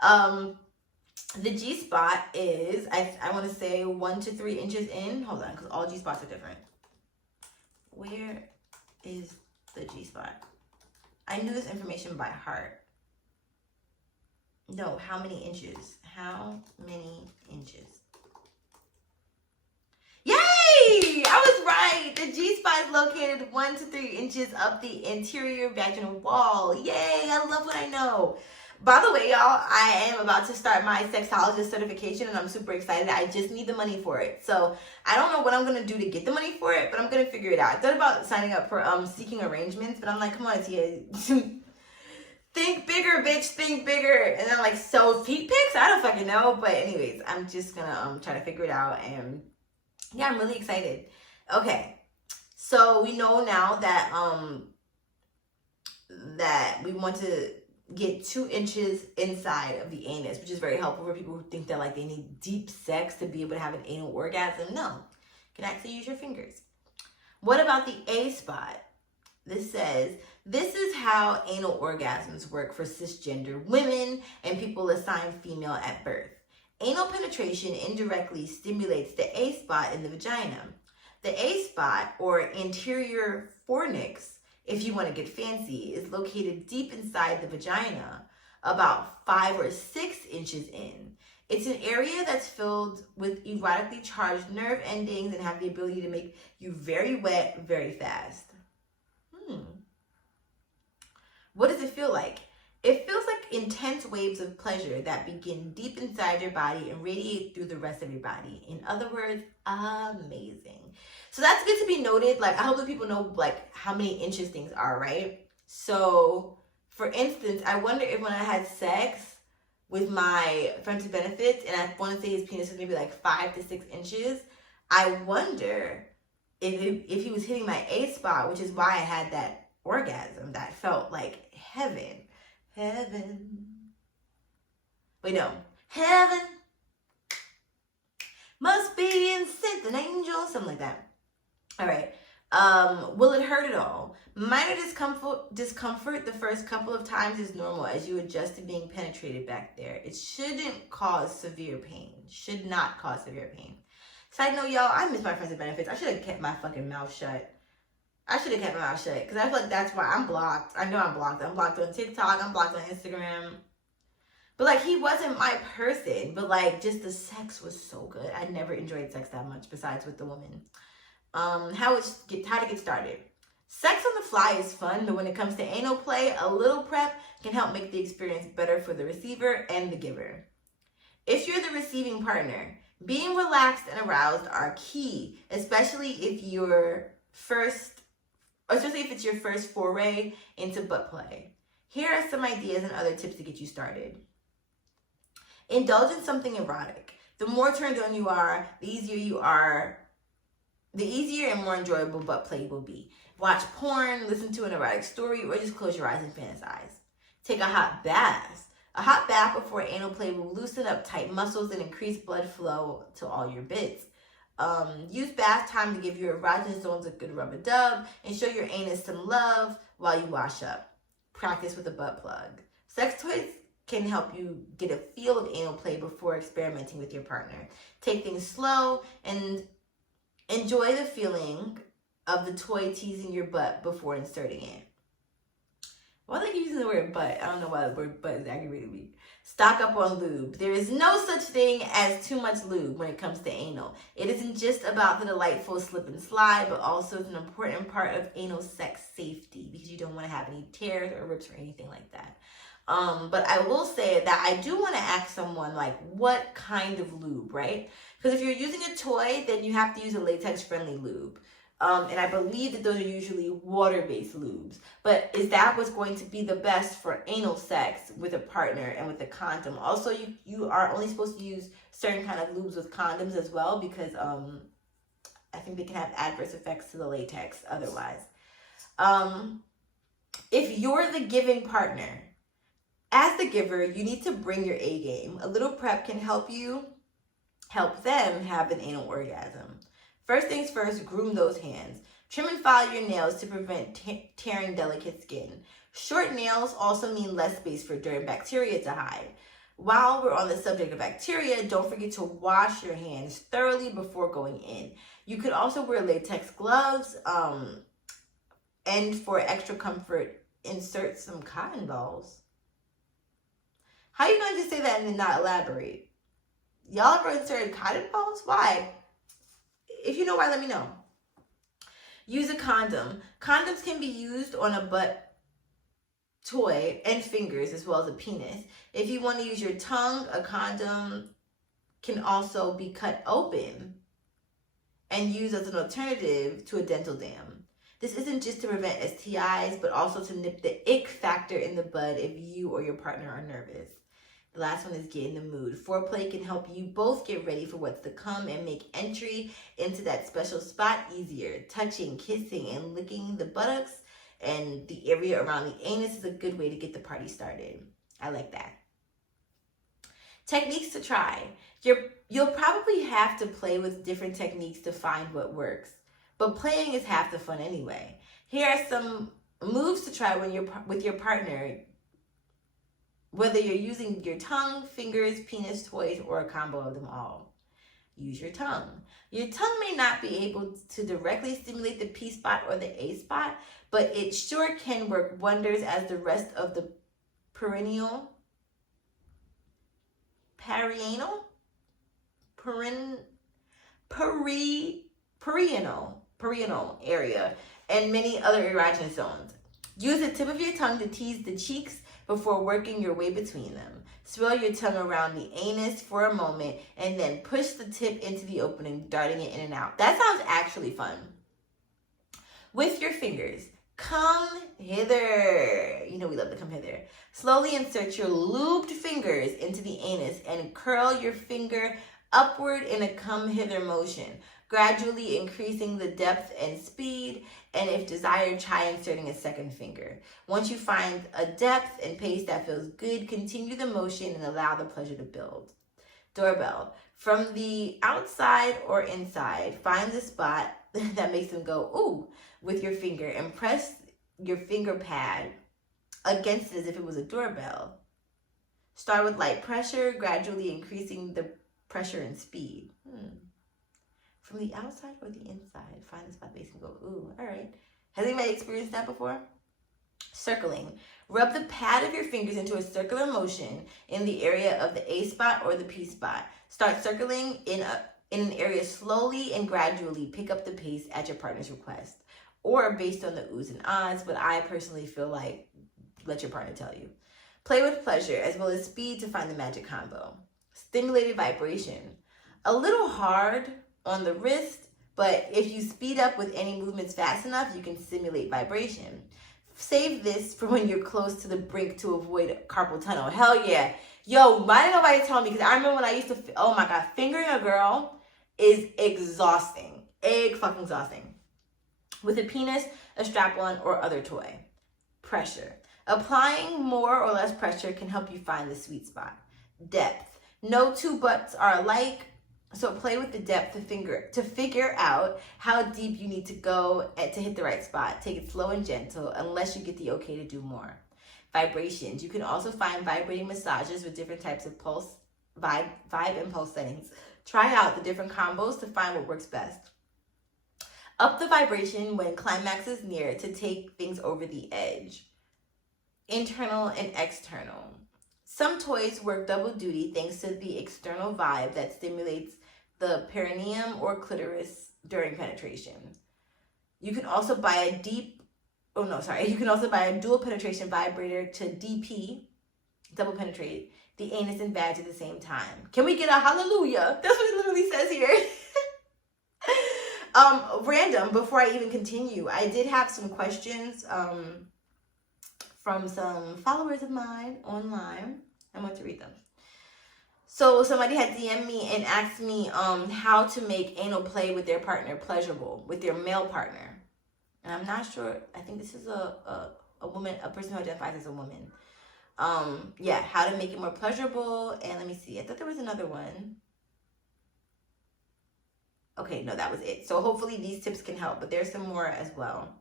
The G spot is, I want to say 1 to 3 inches in. Hold on, because all G spots are different. Where is the G spot? I knew this information by heart. No, how many inches? How many inches? Yay! I was right. The G spot is located 1 to 3 inches up the interior vaginal wall. Yay! I love what I know. By the way, y'all, I am about to start my sexologist certification, and I'm super excited. I just need the money for it. So I don't know what I'm going to do to get the money for it, but I'm going to figure it out. I thought about signing up for seeking arrangements, but I'm like, come on, Tia. Think bigger, bitch. Think bigger. And then like, so feet pics? I don't fucking know. But anyways, I'm just going to try to figure it out. And yeah, I'm really excited. Okay. So we know now that that we want to get 2 inches inside of the anus, which is very helpful for people who think that like they need deep sex to be able to have an anal orgasm. No, you can actually use your fingers. What about the A spot? This says, this is how anal orgasms work for cisgender women and people assigned female at birth. Anal penetration indirectly stimulates the A spot in the vagina. The A spot, or anterior fornix, if you want to get fancy, is located deep inside the vagina, about 5 or 6 inches in. It's an area that's filled with erotically charged nerve endings and have the ability to make you very wet very fast. What does it feel like? It feels like intense waves of pleasure that begin deep inside your body and radiate through the rest of your body. In other words, amazing. So that's good to be noted. Like, I hope that people know like how many inches things are, right? So for instance, I wonder if when I had sex with my friend to benefits and I want to say his penis was maybe like 5 to 6 inches, I wonder if he was hitting my A spot, which is why I had that orgasm that felt like heaven. Wait, no. Heaven must be in synth, an angel, something like that. All right. Will it hurt at all? Minor discomfort the first couple of times is normal as you adjust to being penetrated back there. It shouldn't cause severe pain. Should not cause severe pain. Side note, y'all, I miss my friends with benefits. I should have kept my fucking mouth shut. Because I feel like that's why I'm blocked. I know I'm blocked. I'm blocked on TikTok. I'm blocked on Instagram. But like, he wasn't my person. But like, just the sex was so good. I never enjoyed sex that much besides with the woman. How to get started. Sex on the fly is fun, but when it comes to anal play, a little prep can help make the experience better for the receiver and the giver. If you're the receiving partner, being relaxed and aroused are key, especially if it's your first foray into butt play. Here are some ideas and other tips to get you started. Indulge in something erotic. The more turned on you are, the easier and more enjoyable butt play will be. Watch porn, listen to an erotic story, or just close your eyes and fantasize. Take a hot bath. A hot bath before anal play will loosen up tight muscles and increase blood flow to all your bits. Use bath time to give your erogenous zones a good rub-a-dub and show your anus some love while you wash up. Practice with a butt plug. Sex toys can help you get a feel of anal play before experimenting with your partner. Take things slow and enjoy the feeling of the toy teasing your butt before inserting it. Why do they keep using the word butt? I don't know why the word butt is aggravating me. Stock up on lube. There is no such thing as too much lube when it comes to anal. It isn't just about the delightful slip and slide, but also it's an important part of anal sex safety because you don't want to have any tears or rips or anything like that. But I will say that I do want to ask someone like what kind of lube, right? Because if you're using a toy, then you have to use a latex-friendly lube. And I believe that those are usually water-based lubes. But is that what's going to be the best for anal sex with a partner and with a condom? Also, you are only supposed to use certain kind of lubes with condoms as well because I think they can have adverse effects to the latex otherwise. If you're the giving partner, as the giver, you need to bring your A game. A little prep can help them have an anal orgasm. First things first, groom those hands. Trim and file your nails to prevent tearing delicate skin. Short nails also mean less space for dirt and bacteria to hide. While we're on the subject of bacteria, don't forget to wash your hands thoroughly before going in. You could also wear latex gloves, and for extra comfort, insert some cotton balls. How are you going to just say that and then not elaborate? Y'all ever inserted cotton balls? Why? If you know why, let me know. Use a condom. Condoms can be used on a butt toy and fingers as well as a penis. If you want to use your tongue, a condom can also be cut open and used as an alternative to a dental dam. This isn't just to prevent STIs, but also to nip the ick factor in the bud if you or your partner are nervous. The last one is get in the mood. Foreplay can help you both get ready for what's to come and make entry into that special spot easier. Touching, kissing, and licking the buttocks and the area around the anus is a good way to get the party started. I like that. Techniques to try. You'll probably have to play with different techniques to find what works, but playing is half the fun anyway. Here are some moves to try when you're with your partner, whether you're using your tongue, fingers, penis, toys, or a combo of them all. Use your tongue. Your tongue may not be able to directly stimulate the P spot or the A spot, but it sure can work wonders as the rest of the perineal area and many other erogenous zones. Use the tip of your tongue to tease the cheeks before working your way between them. Swirl your tongue around the anus for a moment and then push the tip into the opening, darting it in and out. That sounds actually fun. With your fingers, come hither. You know we love to come hither. Slowly insert your lubed fingers into the anus and curl your finger upward in a come hither motion, gradually increasing the depth and speed, and if desired, try inserting a second finger. Once you find a depth and pace that feels good, continue the motion and allow the pleasure to build. Doorbell. From the outside or inside, find the spot that makes them go, ooh, with your finger and press your finger pad against it as if it was a doorbell. Start with light pressure, gradually increasing the pressure and speed. From the outside or the inside, find the spot base and go, ooh, all right. Has anybody experienced that before? Circling. Rub the pad of your fingers into a circular motion in the area of the A spot or the P spot. Start circling in an area slowly and gradually. Pick up the pace at your partner's request or based on the oohs and ahs, but I personally feel like let your partner tell you. Play with pleasure as well as speed to find the magic combo. Stimulated vibration. A little hard on the wrist, but if you speed up with any movements fast enough, you can simulate vibration. Save this for when you're close to the brink to avoid carpal tunnel. Hell yeah. Yo, why didn't nobody tell me? Because I remember when I used to, oh my God, fingering a girl is exhausting. Fucking exhausting. With a penis, a strap-on, or other toy. Pressure. Applying more or less pressure can help you find the sweet spot. Depth. No two butts are alike, so play with the depth to figure out how deep you need to go to hit the right spot. Take it slow and gentle unless you get the okay to do more. Vibrations. You can also find vibrating massages with different types of pulse, vibe and pulse settings. Try out the different combos to find what works best. Up the vibration when climax is near to take things over the edge. Internal and external. Some toys work double duty thanks to the external vibe that stimulates the perineum or clitoris during penetration. You can also buy a dual penetration vibrator to DP, double penetrate, the anus and vag at the same time. Can we get a hallelujah? That's what it literally says here. Random, before I even continue, I did have some questions from some followers of mine online. I want to read them. So somebody had DM'd me and asked me how to make anal play with their partner pleasurable, with their male partner. And I'm not sure. I think this is a woman, a person who identifies as a woman. Yeah, how to make it more pleasurable. And let me see. I thought there was another one. Okay, no, that was it. So hopefully these tips can help, but there's some more as well.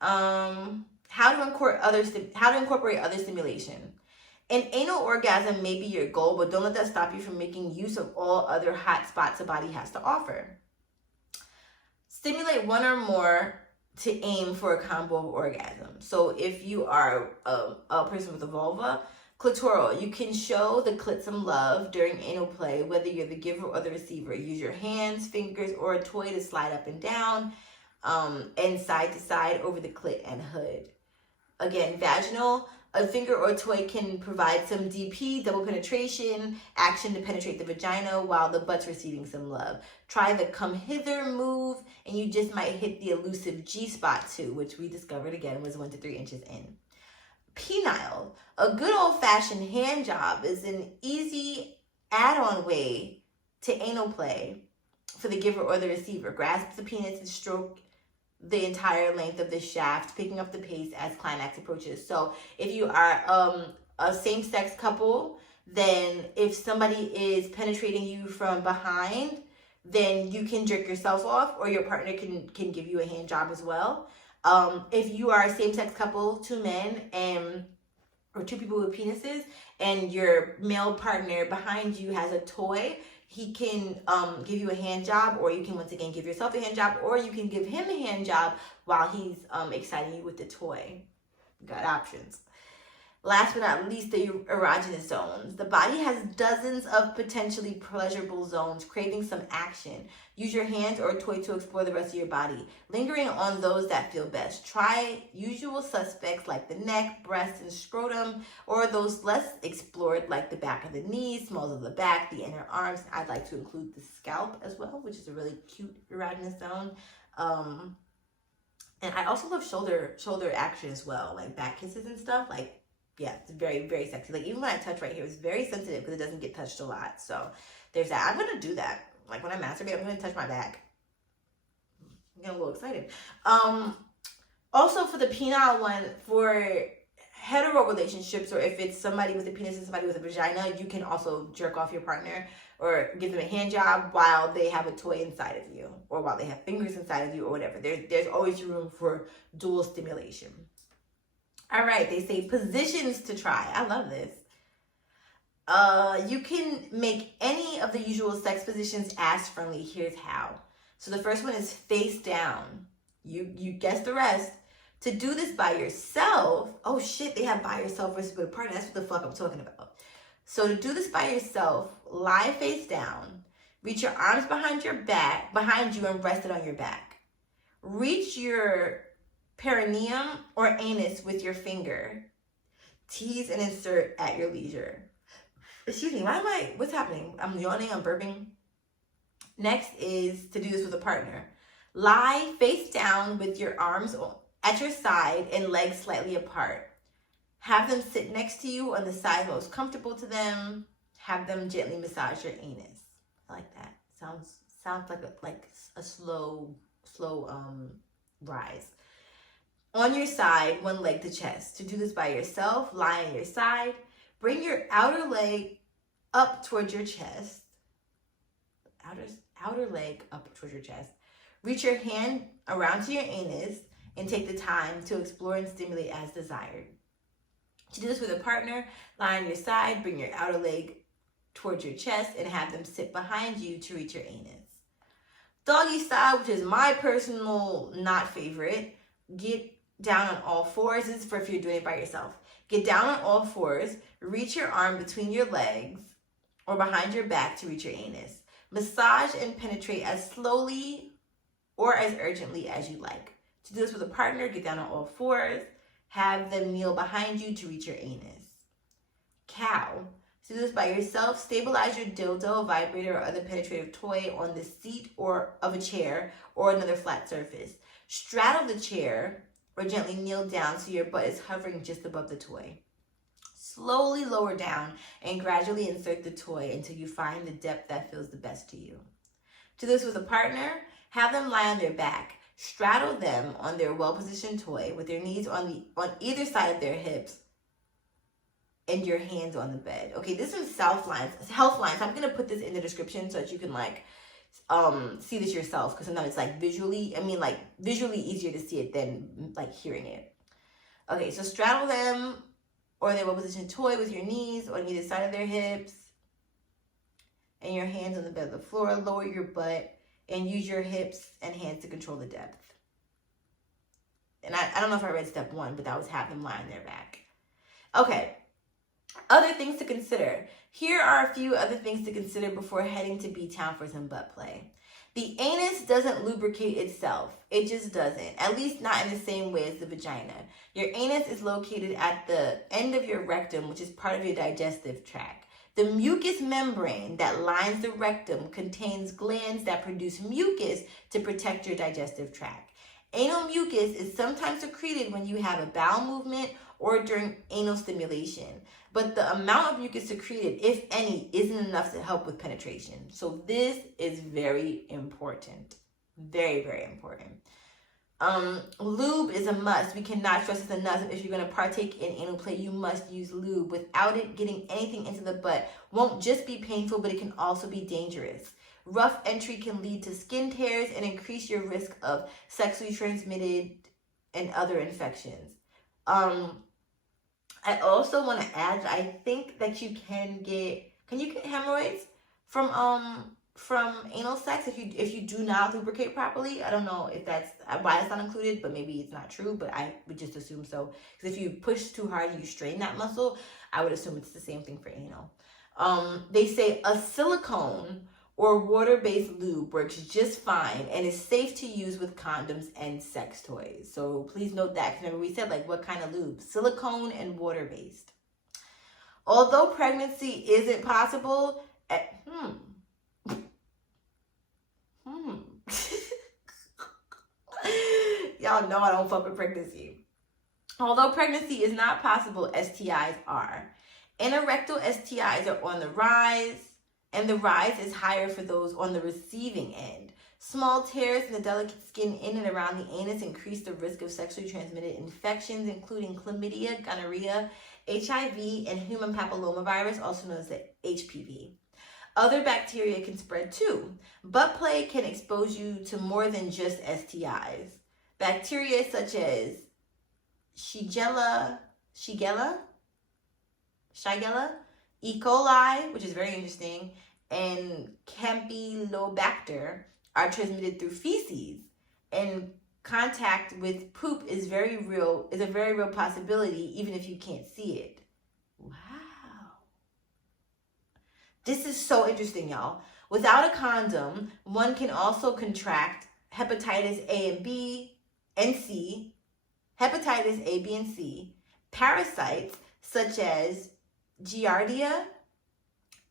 How to incorporate other stimulation. An anal orgasm may be your goal, but don't let that stop you from making use of all other hot spots the body has to offer. Stimulate one or more to aim for a combo of orgasms. So if you are a person with a vulva, clitoral, you can show the clit some love during anal play, whether you're the giver or the receiver. Use your hands, fingers, or a toy to slide up and down and side to side over the clit and hood. Again, vaginal, a finger or toy can provide some DP, double penetration, action to penetrate the vagina while the butt's receiving some love. Try the come hither move, and you just might hit the elusive G-spot too, which we discovered again was 1 to 3 inches in. Penile, a good old-fashioned hand job is an easy add-on way to anal play for the giver or the receiver. Grasp the penis and stroke the entire length of the shaft, picking up the pace as climax approaches. So if you are a same-sex couple, then if somebody is penetrating you from behind, then you can jerk yourself off, or your partner can give you a hand job as well. If you are a same-sex couple, 2 men or 2 people with penises, and your male partner behind you has a toy, he can give you a hand job, or you can once again give yourself a hand job, or you can give him a hand job while he's exciting you with the toy. You got options. Last but not least, the erogenous zones. The body has dozens of potentially pleasurable zones craving some action. Use your hands or a toy to explore the rest of your body, lingering on those that feel best. Try usual suspects like the neck, breast, and scrotum, or those less explored like the back of the knees, smalls of the back, the inner arms. I'd like to include the scalp as well, which is a really cute erogenous zone. And I also love shoulder action as well, like back kisses and stuff. Like, yeah, it's very, very sexy. Like, even when I touch right here, it's very sensitive because it doesn't get touched a lot. So there's that. I'm going to do that. Like, when I masturbate, I'm going to touch my back. I'm getting a little excited. Also, for the penile one, for hetero relationships, or if it's somebody with a penis and somebody with a vagina, you can also jerk off your partner or give them a hand job while they have a toy inside of you, or while they have fingers inside of you, or whatever. There's always room for dual stimulation. All right, they say positions to try. I love this. You can make any of the usual sex positions ass friendly. Here's how. So the first one is face down. You guess the rest. To do this by yourself, oh shit, they have by yourself versus with a partner. That's what the fuck I'm talking about. So to do this by yourself, lie face down. Reach your arms behind your back, behind you, and rest it on your back. Reach your perineum or anus with your finger. Tease and insert at your leisure. Excuse me, what's happening? I'm yawning, I'm burping. Next is to do this with a partner. Lie face down with your arms at your side and legs slightly apart. Have them sit next to you on the side most comfortable to them. Have them gently massage your anus. I like that. Sounds like a slow rise. On your side, one leg to chest. To do this by yourself, lie on your side. Bring your outer leg up towards your chest. Outer leg up towards your chest. Reach your hand around to your anus and take the time to explore and stimulate as desired. To do this with a partner, lie on your side, bring your outer leg towards your chest, and have them sit behind you to reach your anus. Doggy style, which is my personal not favorite. Get down on all fours. This is for if you're doing it by yourself. Get down on all fours. Reach your arm between your legs or behind your back to reach your anus. Massage and penetrate as slowly or as urgently as you like. To do this with a partner, get down on all fours. Have them kneel behind you to reach your anus. Cow. To do this by yourself, stabilize your dildo, vibrator, or other penetrative toy on the seat or of a chair or another flat surface. Straddle the chair or gently kneel down so your butt is hovering just above the toy. Slowly lower down and gradually insert the toy until you find the depth that feels the best to you. To this with a partner, have them lie on their back. Straddle them on their well-positioned toy with their knees on either side of their hips and your hands on the bed. Okay, this is health lines. I'm going to put this in the description so that you can see this yourself, because sometimes it's visually easier to see it than hearing it. Okay, so straddle them or they will position a toy with your knees on either side of their hips and your hands on the bed of the floor. Lower your butt and use your hips and hands to control the depth. And I don't know if I read step 1, but that was have them lie on their back. Okay, other things to consider. Here are a few other things to consider before heading to B-Town for some butt play. The anus doesn't lubricate itself. It just doesn't, at least not in the same way as the vagina. Your anus is located at the end of your rectum, which is part of your digestive tract. The mucous membrane that lines the rectum contains glands that produce mucus to protect your digestive tract. Anal mucus is sometimes secreted when you have a bowel movement or during anal stimulation, but the amount of mucus secreted, if any, isn't enough to help with penetration. So this is very important. Very, very important. Lube is a must. We cannot stress this enough. If you're going to partake in anal play, you must use lube. Without it, getting anything into the butt won't just be painful, but it can also be dangerous. Rough entry can lead to skin tears and increase your risk of sexually transmitted and other infections. I also want to add that I think that you can get hemorrhoids from anal sex if you do not lubricate properly. I don't know if that's why it's not included, but maybe it's not true, but I would just assume so. Because if you push too hard and you strain that muscle, I would assume it's the same thing for anal. They say a silicone or water-based lube works just fine and is safe to use with condoms and sex toys. So please note that. Remember we said like what kind of lube? Silicone and water-based. Although pregnancy isn't possible, y'all know I don't fuck with pregnancy. Although pregnancy is not possible, STIs are. Anorectal STIs are on the rise, and the rise is higher for those on the receiving end. Small tears in the delicate skin in and around the anus increase the risk of sexually transmitted infections, including chlamydia, gonorrhea, HIV, and human papillomavirus, also known as the HPV. Other bacteria can spread too. Butt play can expose you to more than just STIs. Bacteria such as Shigella, E. coli, which is very interesting, and Campylobacter are transmitted through feces, and contact with poop is a very real possibility, even if you can't see it. Wow. This is so interesting, y'all. Without a condom, one can also contract hepatitis A and B and C, hepatitis A, B, and C, parasites such as Giardia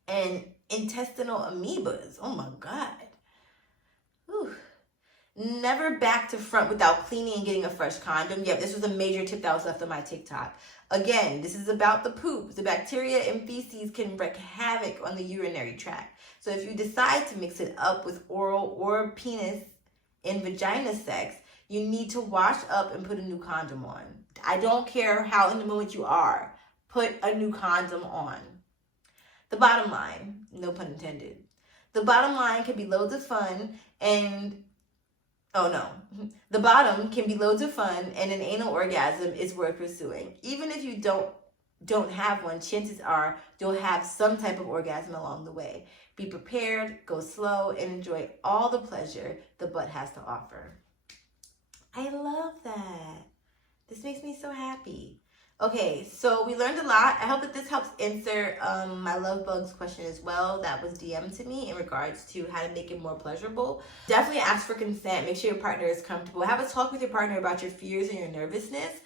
and intestinal amoebas. Oh my God. Whew. Never back to front without cleaning and getting a fresh condom. Yeah, this was a major tip that was left on my TikTok. Again, this is about the poop. The bacteria and feces can wreak havoc on the urinary tract. So if you decide to mix it up with oral or penis and vagina sex, you need to wash up and put a new condom on. I don't care how in the moment you are. Put a new condom on. The bottom line, no pun intended. The bottom line can be loads of fun and, the bottom can be loads of fun and an anal orgasm is worth pursuing. Even if you don't have one, chances are you'll have some type of orgasm along the way. Be prepared, go slow, and enjoy all the pleasure the butt has to offer. I love that. This makes me so happy. Okay, so we learned a lot. I hope that this helps answer my love bugs question as well that was DM'd to me in regards to how to make it more pleasurable. Definitely ask for consent. Make sure your partner is comfortable. Have a talk with your partner about your fears and your nervousness.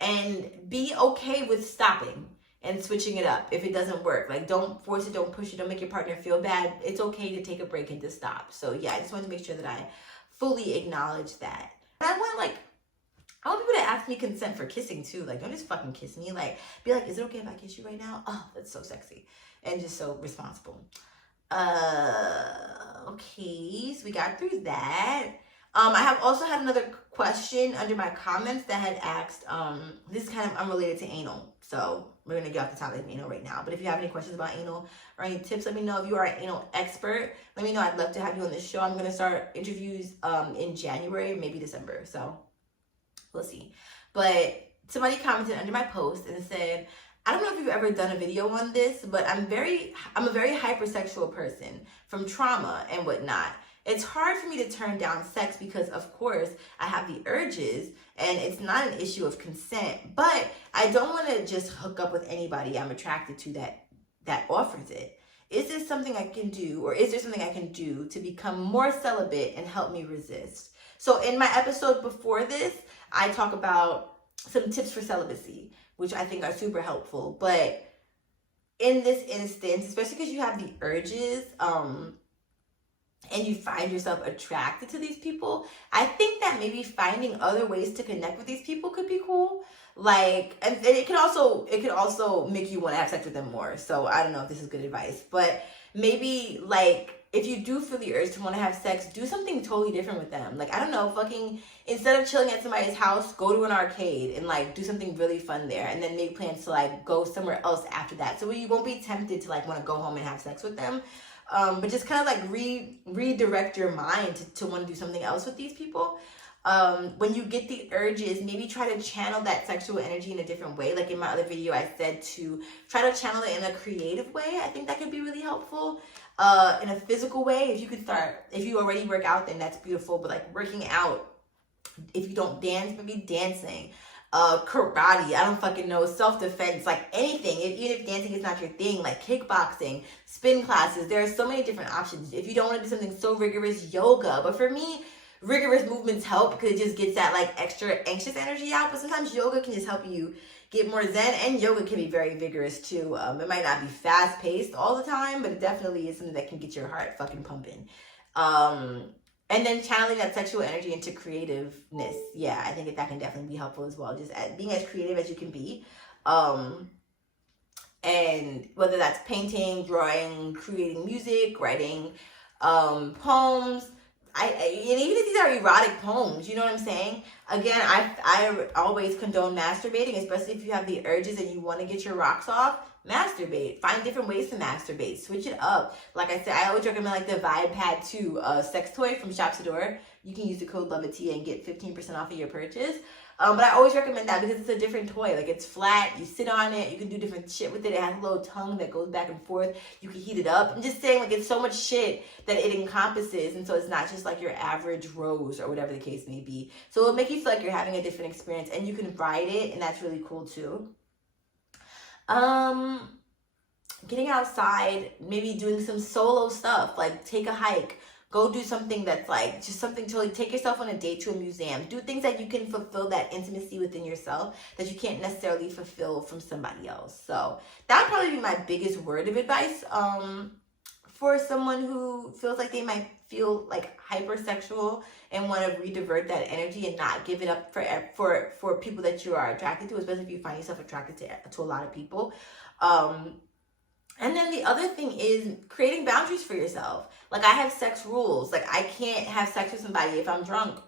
And be okay with stopping and switching it up if it doesn't work. Like, don't force it, don't push it, don't make your partner feel bad. It's okay to take a break and to stop. So yeah, I just wanted to make sure that I fully acknowledge that. And I want people to ask me consent for kissing too. Like, don't just fucking kiss me. Like, be like, is it okay if I kiss you right now? Oh, that's so sexy. And just so responsible. Okay, so we got through that. I have also had another question under my comments that had asked, this is kind of unrelated to anal. So we're going to get off the topic of anal right now. But if you have any questions about anal or any tips, let me know. If you are an anal expert, let me know. I'd love to have you on this show. I'm going to start interviews in January, maybe December. So we'll see. But somebody commented under my post and said, I don't know if you've ever done a video on this, but I'm a very hypersexual person from trauma and whatnot. It's hard for me to turn down sex because, of course, I have the urges and it's not an issue of consent, but I don't want to just hook up with anybody I'm attracted to that offers it. Is this something I can do, or is there something I can do to become more celibate and help me resist? So in my episode before this, I talk about some tips for celibacy, which I think are super helpful. But in this instance, especially because you have the urges, and you find yourself attracted to these people, I think that maybe finding other ways to connect with these people could be cool. Like, and it could also make you want to have sex with them more. So I don't know if this is good advice, but maybe like if you do feel the urge to want to have sex, do something totally different with them. Like, I don't know, fucking, instead of chilling at somebody's house, go to an arcade and like do something really fun there, and then make plans to like go somewhere else after that. So you won't be tempted to like want to go home and have sex with them. But just kind of like redirect your mind to want to do something else with these people. When you get the urges, maybe try to channel that sexual energy in a different way. Like in my other video, I said to try to channel it in a creative way. I think that could be really helpful. In a physical way, if you already work out, then that's beautiful. But like working out, if you don't dance, maybe dancing. Karate, I don't fucking know, self-defense, like anything. Even if dancing is not your thing, like kickboxing, spin classes, there are so many different options. If you don't want to do something so rigorous, yoga. But for me, rigorous movements help because it just gets that like extra anxious energy out. But sometimes yoga can just help you get more zen, and yoga can be very vigorous too. It might not be fast-paced all the time, but it definitely is something that can get your heart fucking pumping. And then channeling that sexual energy into creativeness. Yeah, I think that can definitely be helpful as well. Just being as creative as you can be. And whether that's painting, drawing, creating music, writing poems. And even if these are erotic poems, you know what I'm saying? Again, I always condone masturbating, especially if you have the urges and you want to get your rocks off. Masturbate. Find different ways to masturbate. Switch it up. Like I said, I always recommend like the Vibe Pad 2 sex toy from Shop Sador. You can use the code LOVEATIYA and get 15% off of your purchase. But I always recommend that because it's a different toy. Like, it's flat, you sit on it, you can do different shit with it. It has a little tongue that goes back and forth. You can heat it up. I'm just saying, like, it's so much shit that it encompasses. And so it's not just like your average rose or whatever the case may be. So it'll make you feel like you're having a different experience, and you can ride it, and that's really cool too. Getting outside, maybe doing some solo stuff, like take a hike, go do something that's like just something to like take yourself on a date to a museum. Do things that you can fulfill that intimacy within yourself that you can't necessarily fulfill from somebody else. So that would probably be my biggest word of advice for someone who feels like they might feel like hypersexual and want to redivert that energy and not give it up for people that you are attracted to, especially if you find yourself attracted to a lot of people. And then the other thing is creating boundaries for yourself. Like, I have sex rules. Like, I can't have sex with somebody if I'm drunk,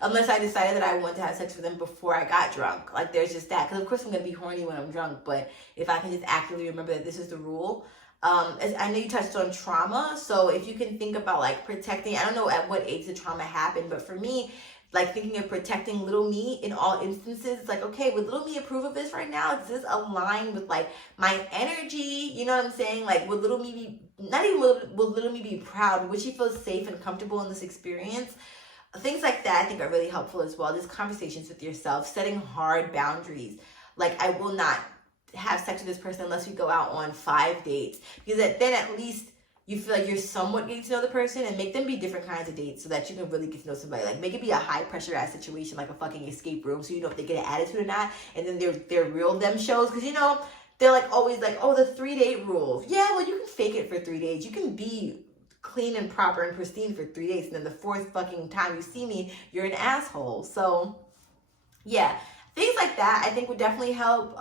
unless I decided that I want to have sex with them before I got drunk. Like, there's just that. Because, of course, I'm going to be horny when I'm drunk. But if I can just actively remember that this is the rule. I know you touched on trauma. So if you can think about, like, protecting. I don't know at what age the trauma happened. But for me, like, thinking of protecting little me in all instances, it's like, okay, would little me approve of this right now? Does this align with, like, my energy? You know what I'm saying? Like, would little me be, not even would little me be proud? Would she feel safe and comfortable in this experience? Things like that I think are really helpful as well. Just conversations with yourself, setting hard boundaries. Like, I will not have sex with this person unless we go out on 5 dates. Because then at least you feel like you're somewhat getting to know the person, and make them be different kinds of dates so that you can really get to know somebody. Like, make it be a high pressure ass situation, like a fucking escape room, so you know if they get an attitude or not. And then they're real them shows, because, you know, they're like always like, oh, the 3-date rule. Yeah, well, you can fake it for 3 days. You can be clean and proper and pristine for 3 days, and then the 4th fucking time you see me, you're an asshole. So yeah, things like that I think would definitely help.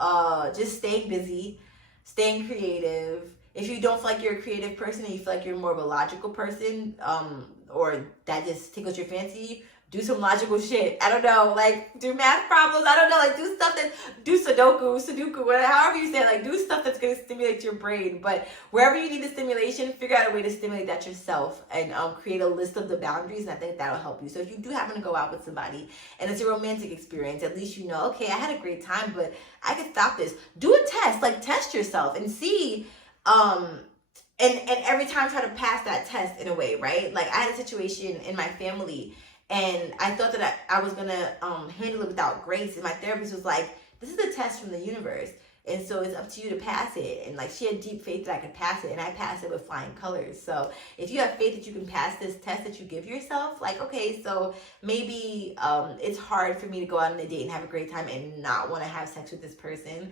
Just staying busy, staying creative. If you don't feel like you're a creative person and you feel like you're more of a logical person, or that just tickles your fancy, do some logical shit. I don't know, like do math problems. I don't know, like do stuff do Sudoku, whatever, however you say it, like do stuff that's gonna stimulate your brain. But wherever you need the stimulation, figure out a way to stimulate that yourself and create a list of the boundaries, and I think that'll help you. So if you do happen to go out with somebody and it's a romantic experience, at least you know, okay, I had a great time, but I could stop this. Do a test, like test yourself and see, and every time try to pass that test in a way, right? Like I had a situation in my family and I thought that I was gonna handle it without grace, and my therapist was like, this is a test from the universe, and so it's up to you to pass it. And like she had deep faith that I could pass it, and I passed it with flying colors. So if you have faith that you can pass this test that you give yourself, like, okay, so maybe it's hard for me to go out on a date and have a great time and not want to have sex with this person,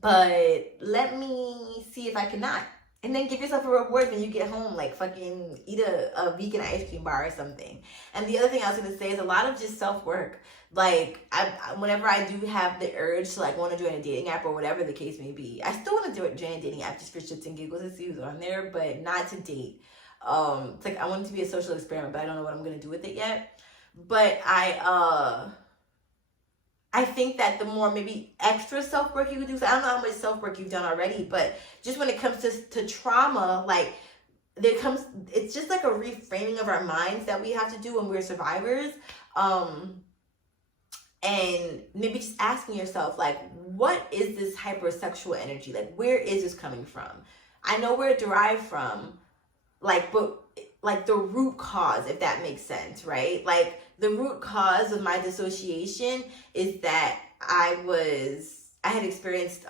but let me see if I cannot. And then give yourself a reward when you get home, like fucking eat a vegan ice cream bar or something. And the other thing I was gonna say is a lot of just self-work. Like whenever I do have the urge to like want to join a dating app or whatever the case may be, I still want to join a dating app just for shits and giggles and see who's on there, but not to date. It's like I want it to be a social experiment, but I don't know what I'm gonna do with it yet. But I think that the more maybe extra self-work you can do, so I don't know how much self-work you've done already, but just when it comes to trauma, like it's just like a reframing of our minds that we have to do when we're survivors. And maybe just asking yourself, like, what is this hypersexual energy? Like, where is this coming from? I know where it derived from, like, but like the root cause, if that makes sense, right? Like the root cause of my dissociation is that I had experienced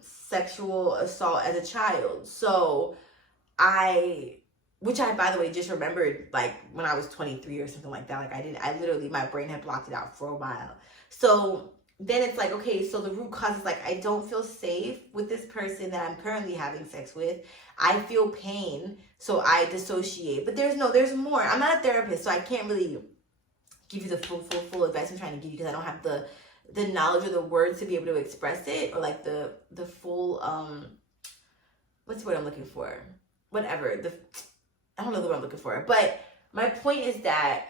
sexual assault as a child. So which I, by the way, just remembered like when I was 23 or something like that. Like I literally, my brain had blocked it out for a while. So then it's like, okay, so the root cause is like, I don't feel safe with this person that I'm currently having sex with. I feel pain, so I dissociate. But there's more. I'm not a therapist, so I can't really give you the full advice I'm trying to give you because I don't have the knowledge or the words to be able to express it, or like the full, what's the word I'm looking for? Whatever. I don't know the word I'm looking for. But my point is that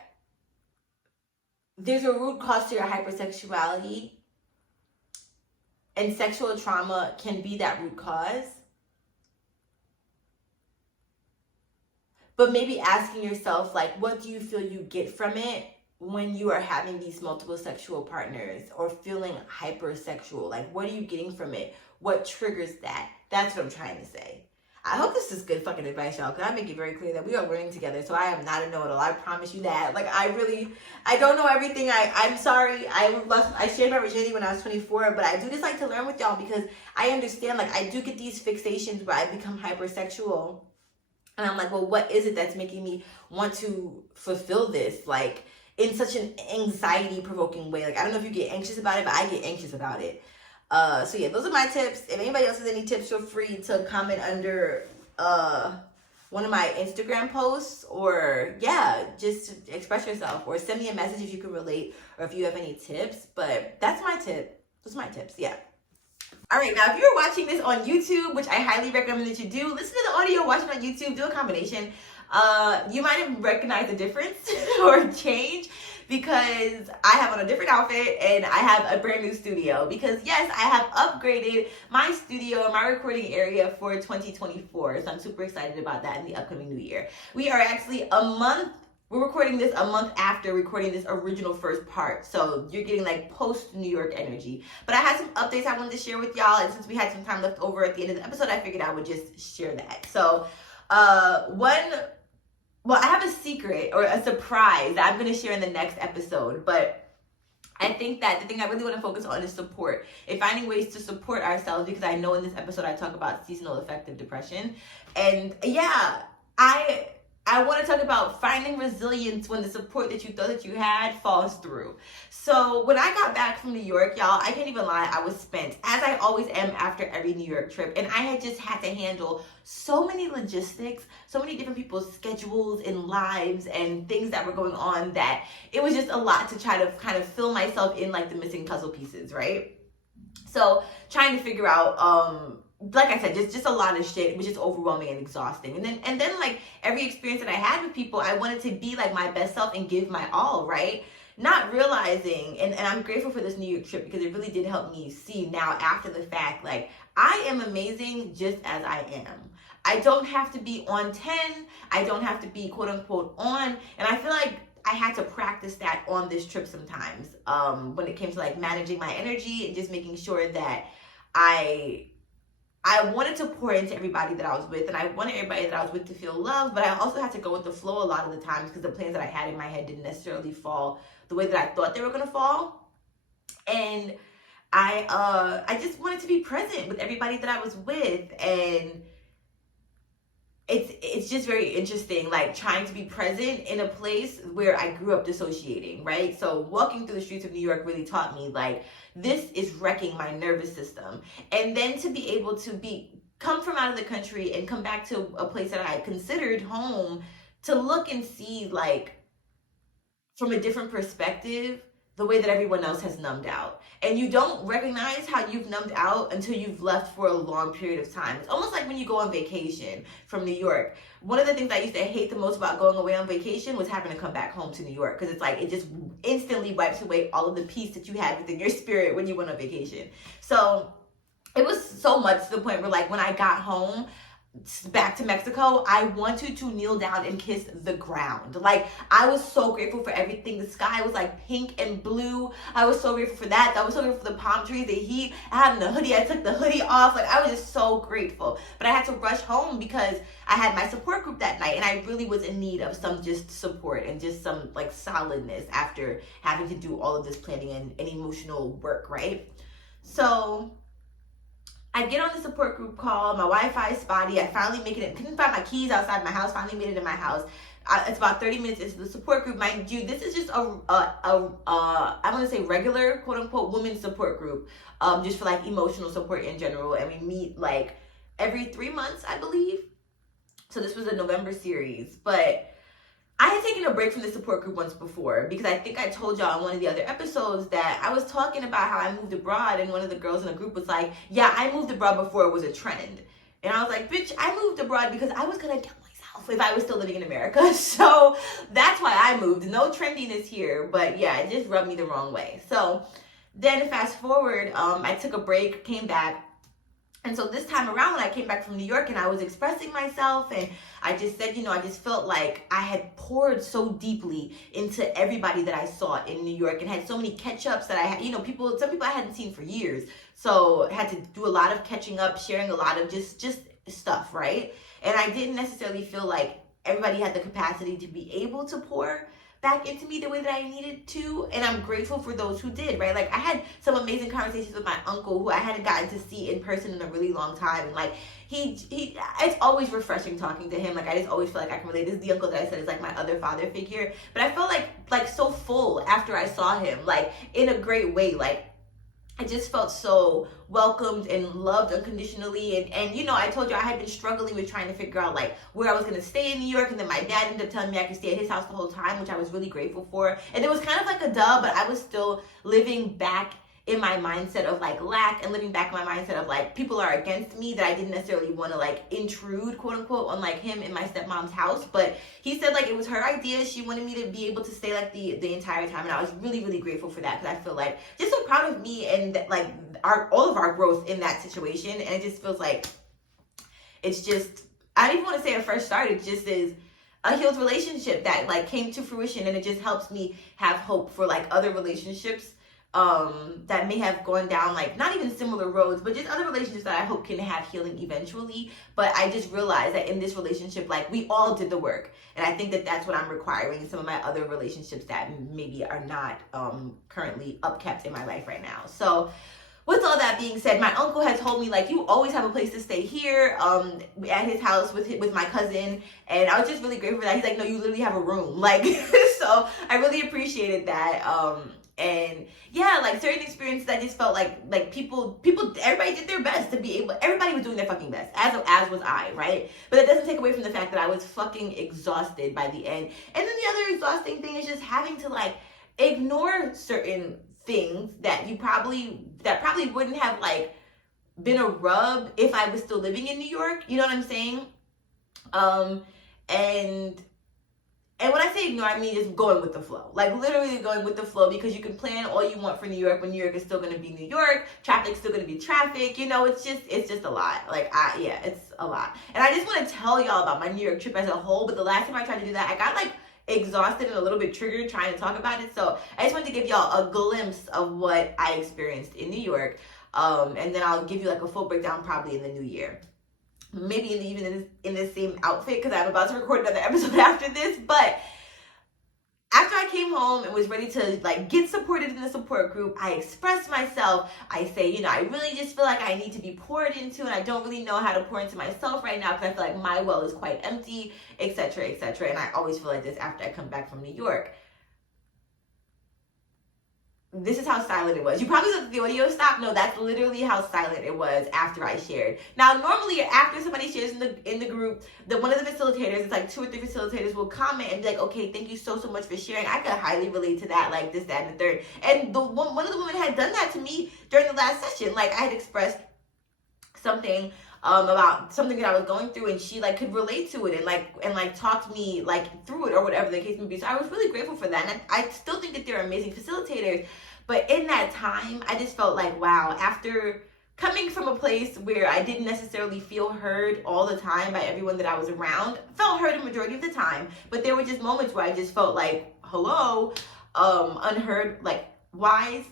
there's a root cause to your hypersexuality, and sexual trauma can be that root cause. But maybe asking yourself, like, what do you feel you get from it when you are having these multiple sexual partners or feeling hypersexual? Like, what are you getting from it? What triggers that? That's what I'm trying to say. I hope this is good fucking advice, y'all, because I make it very clear that we are learning together. So I am not a know-it-all. I promise you that. Like, I don't know everything. I'm sorry. I shared my virginity when I was 24, but I do just like to learn with y'all because I understand, like, I do get these fixations where I become hypersexual. And I'm like, well, what is it that's making me want to fulfill this? Like, in such an anxiety-provoking way. Like, I don't know if you get anxious about it, but I get anxious about it. So yeah, those are my tips. If anybody else has any tips, feel free to comment under one of my Instagram posts, or yeah, just express yourself, or send me a message if you can relate or if you have any tips. But that's my tip. Those are my tips. Yeah. All right, now if you're watching this on YouTube, which I highly recommend that you do, listen to the audio, watch it on YouTube, do a combination. You might have recognized the difference or change because I have on a different outfit and I have a brand new studio, because yes, I have upgraded my studio and my recording area for 2024. So I'm super excited about that in the upcoming new year. We are actually we're recording this a month after recording this original first part. So you're getting like post New York energy. But I had some updates I wanted to share with y'all. And since we had some time left over at the end of the episode, I figured I would just share that. So I have a secret or a surprise that I'm going to share in the next episode. But I think that the thing I really want to focus on is support and finding ways to support ourselves, because I know in this episode I talk about seasonal affective depression. And yeah, I want to talk about finding resilience when the support that you thought that you had falls through. So when I got back from New York, y'all, I can't even lie, I was spent, as I always am after every New York trip. And I had just had to handle so many logistics, so many different people's schedules and lives and things that were going on, that it was just a lot to try to kind of fill myself in like the missing puzzle pieces, right? So trying to figure out, like I said, just a lot of shit, which is overwhelming and exhausting. And then like every experience that I had with people, I wanted to be like my best self and give my all, right? Not realizing, and I'm grateful for this New York trip because it really did help me see now after the fact, like I am amazing just as I am. I don't have to be on 10. I don't have to be quote unquote on. And I feel like I had to practice that on this trip sometimes, when it came to like managing my energy and just making sure that I wanted to pour into everybody that I was with, and I wanted everybody that I was with to feel love, but I also had to go with the flow a lot of the times because the plans that I had in my head didn't necessarily fall the way that I thought they were gonna fall. And I just wanted to be present with everybody that I was with, and it's just very interesting, like trying to be present in a place where I grew up dissociating, right? So walking through the streets of New York really taught me like this is wrecking my nervous system. And then to be able to come from out of the country and come back to a place that I considered home, to look and see like from a different perspective the way that everyone else has numbed out. And you don't recognize how you've numbed out until you've left for a long period of time. It's almost like when you go on vacation from New York. One of the things I used to hate the most about going away on vacation was having to come back home to New York, because it's like it just instantly wipes away all of the peace that you had within your spirit when you went on vacation. So it was so much to the point where like when I got home back to Mexico, I wanted to kneel down and kiss the ground. Like I was so grateful for everything. The sky was like pink and blue. I was so grateful for that. I was so grateful for the palm trees, the heat. I had the hoodie. I took the hoodie off. Like I was just so grateful. But I had to rush home because I had my support group that night, and I really was in need of some just support and just some like solidness after having to do all of this planning and emotional work, right? So I get on the support group call. My Wi-Fi is spotty. I finally make it in. Couldn't find my keys outside my house. Finally made it in my house. It's about 30 minutes into the support group. Mind you, this is just I want to say regular, quote unquote, women's support group, just for like emotional support in general. And we meet like every 3 months, I believe. So this was a November series, but I had taken a break from the support group once before, because I think I told y'all in one of the other episodes that I was talking about how I moved abroad, and one of the girls in the group was like, yeah, I moved abroad before it was a trend. And I was like, bitch, I moved abroad because I was gonna kill myself if I was still living in America. So that's why I moved. No trendiness here, but yeah, it just rubbed me the wrong way. So then fast forward, I took a break, came back. And so this time around, when I came back from New York and I was expressing myself, and I just said, I just felt like I had poured so deeply into everybody that I saw in New York, and had so many catch-ups that I had, some people I hadn't seen for years. So I had to do a lot of catching up, sharing a lot of just stuff, right? And I didn't necessarily feel like everybody had the capacity to be able to pour back into me the way that I needed to, and I'm grateful for those who did, right? Like I had some amazing conversations with my uncle, who I hadn't gotten to see in person in a really long time, and like he it's always refreshing talking to him. Like I just always feel like I can relate. This is the uncle that I said is like my other father figure, but I felt like so full after I saw him, like in a great way. Like I just felt so welcomed and loved unconditionally. And I told you I had been struggling with trying to figure out like where I was going to stay in New York. And then my dad ended up telling me I could stay at his house the whole time, which I was really grateful for. And it was kind of like a duh, but I was still living back in my mindset of like lack, and living back in my mindset of like people are against me, that I didn't necessarily want to like intrude, quote unquote, on like him in my stepmom's house. But he said like it was her idea. She wanted me to be able to stay like the entire time, and I was really, really grateful for that, because I feel like just so proud of me and like all of our growth in that situation. And it just feels like it's just, I don't even want to say a fresh start. It just is a healed relationship that like came to fruition, and it just helps me have hope for like other relationships that may have gone down like not even similar roads, but just other relationships that I hope can have healing eventually. But I just realized that in this relationship, like we all did the work, and I think that that's what I'm requiring in some of my other relationships that maybe are not currently upkept in my life right now. So with all that being said, my uncle had told me like, you always have a place to stay here at his house with my cousin, and I was just really grateful for that. He's like, no, you literally have a room, like so I really appreciated that. And yeah, like certain experiences, I just felt like people, everybody did their best to be able, everybody was doing their fucking best, as was I, right? But it doesn't take away from the fact that I was fucking exhausted by the end. And then the other exhausting thing is just having to like ignore certain things that probably wouldn't have like been a rub if I was still living in New York. You know what I'm saying? And when I say ignore, I mean just going with the flow. Like literally going with the flow, because you can plan all you want for New York, but New York is still gonna be New York. Traffic's still gonna be traffic. You know, it's just a lot. Like yeah, it's a lot. And I just want to tell y'all about my New York trip as a whole. But the last time I tried to do that, I got like exhausted and a little bit triggered trying to talk about it. So I just wanted to give y'all a glimpse of what I experienced in New York. And then I'll give you like a full breakdown probably in the new year. Maybe even in this same outfit, because I'm about to record another episode after this. But after I came home and was ready to like get supported in the support group, I expressed myself. I say, you know, I really just feel like I need to be poured into, and I don't really know how to pour into myself right now because I feel like my well is quite empty, etc., etc. And I always feel like this after I come back from New York. This is how silent it was. You probably thought the audio stopped. No, that's literally how silent it was after I shared. Now, normally after somebody shares in the group, one of the facilitators, it's like 2 or 3 facilitators will comment and be like, okay, thank you so much for sharing. I could highly relate to that, like this, that, and the third. And one of the women had done that to me during the last session. Like I had expressed something about something that I was going through, and she like could relate to it and like talked me like through it or whatever the case may be. So I was really grateful for that. And I still think that they're amazing facilitators. But in that time, I just felt like, wow, after coming from a place where I didn't necessarily feel heard all the time by everyone that I was around, felt heard a majority of the time, but there were just moments where I just felt like, hello, unheard, like, wise.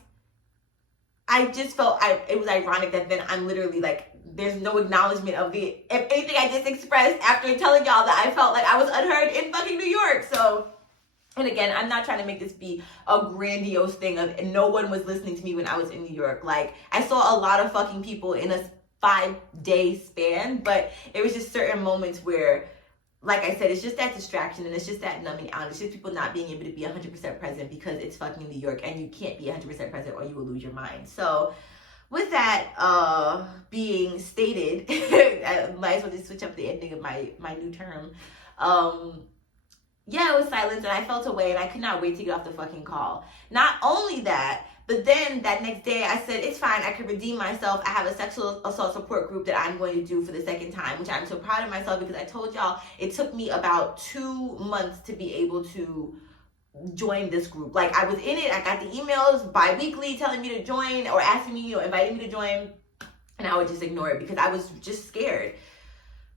I just felt, it was ironic that then I'm literally like, there's no acknowledgement of anything I just expressed after telling y'all that I felt like I was unheard in fucking New York. So, and again, I'm not trying to make this be a grandiose thing of no one was listening to me when I was in New York. Like, I saw a lot of fucking people in a 5-day span, but it was just certain moments where, like I said, it's just that distraction and it's just that numbing out. It's just people not being able to be 100% present because it's fucking New York and you can't be 100% present or you will lose your mind. So with that being stated, I might as well just switch up the ending of my new term. Yeah, it was silence and I felt away and I could not wait to get off the fucking call. Not only that, but then that next day I said, it's fine, I could redeem myself. I have a sexual assault support group that I'm going to do for the second time, which I'm so proud of myself because I told y'all it took me about 2 months to be able to join this group. Like I was in it, I got the emails bi-weekly telling me to join or asking me, you know, inviting me to join, and I would just ignore it because I was just scared.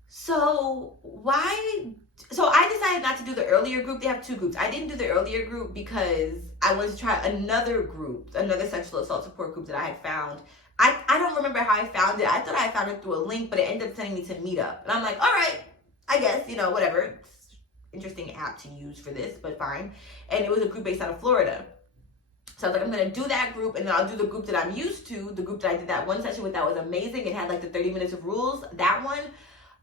So I decided not to do the earlier group. They have 2 groups. I didn't do the earlier group because I wanted to try another group, another sexual assault support group that I had found. I don't remember how I found it. I thought I found it through a link, but it ended up sending me to Meetup. And I'm like, all right, I guess, you know, whatever. It's an interesting app to use for this, but fine. And it was a group based out of Florida. So I was like, I'm going to do that group, and then I'll do the group that I'm used to, the group that I did that one session with that was amazing. It had like the 30 minutes of rules, that one.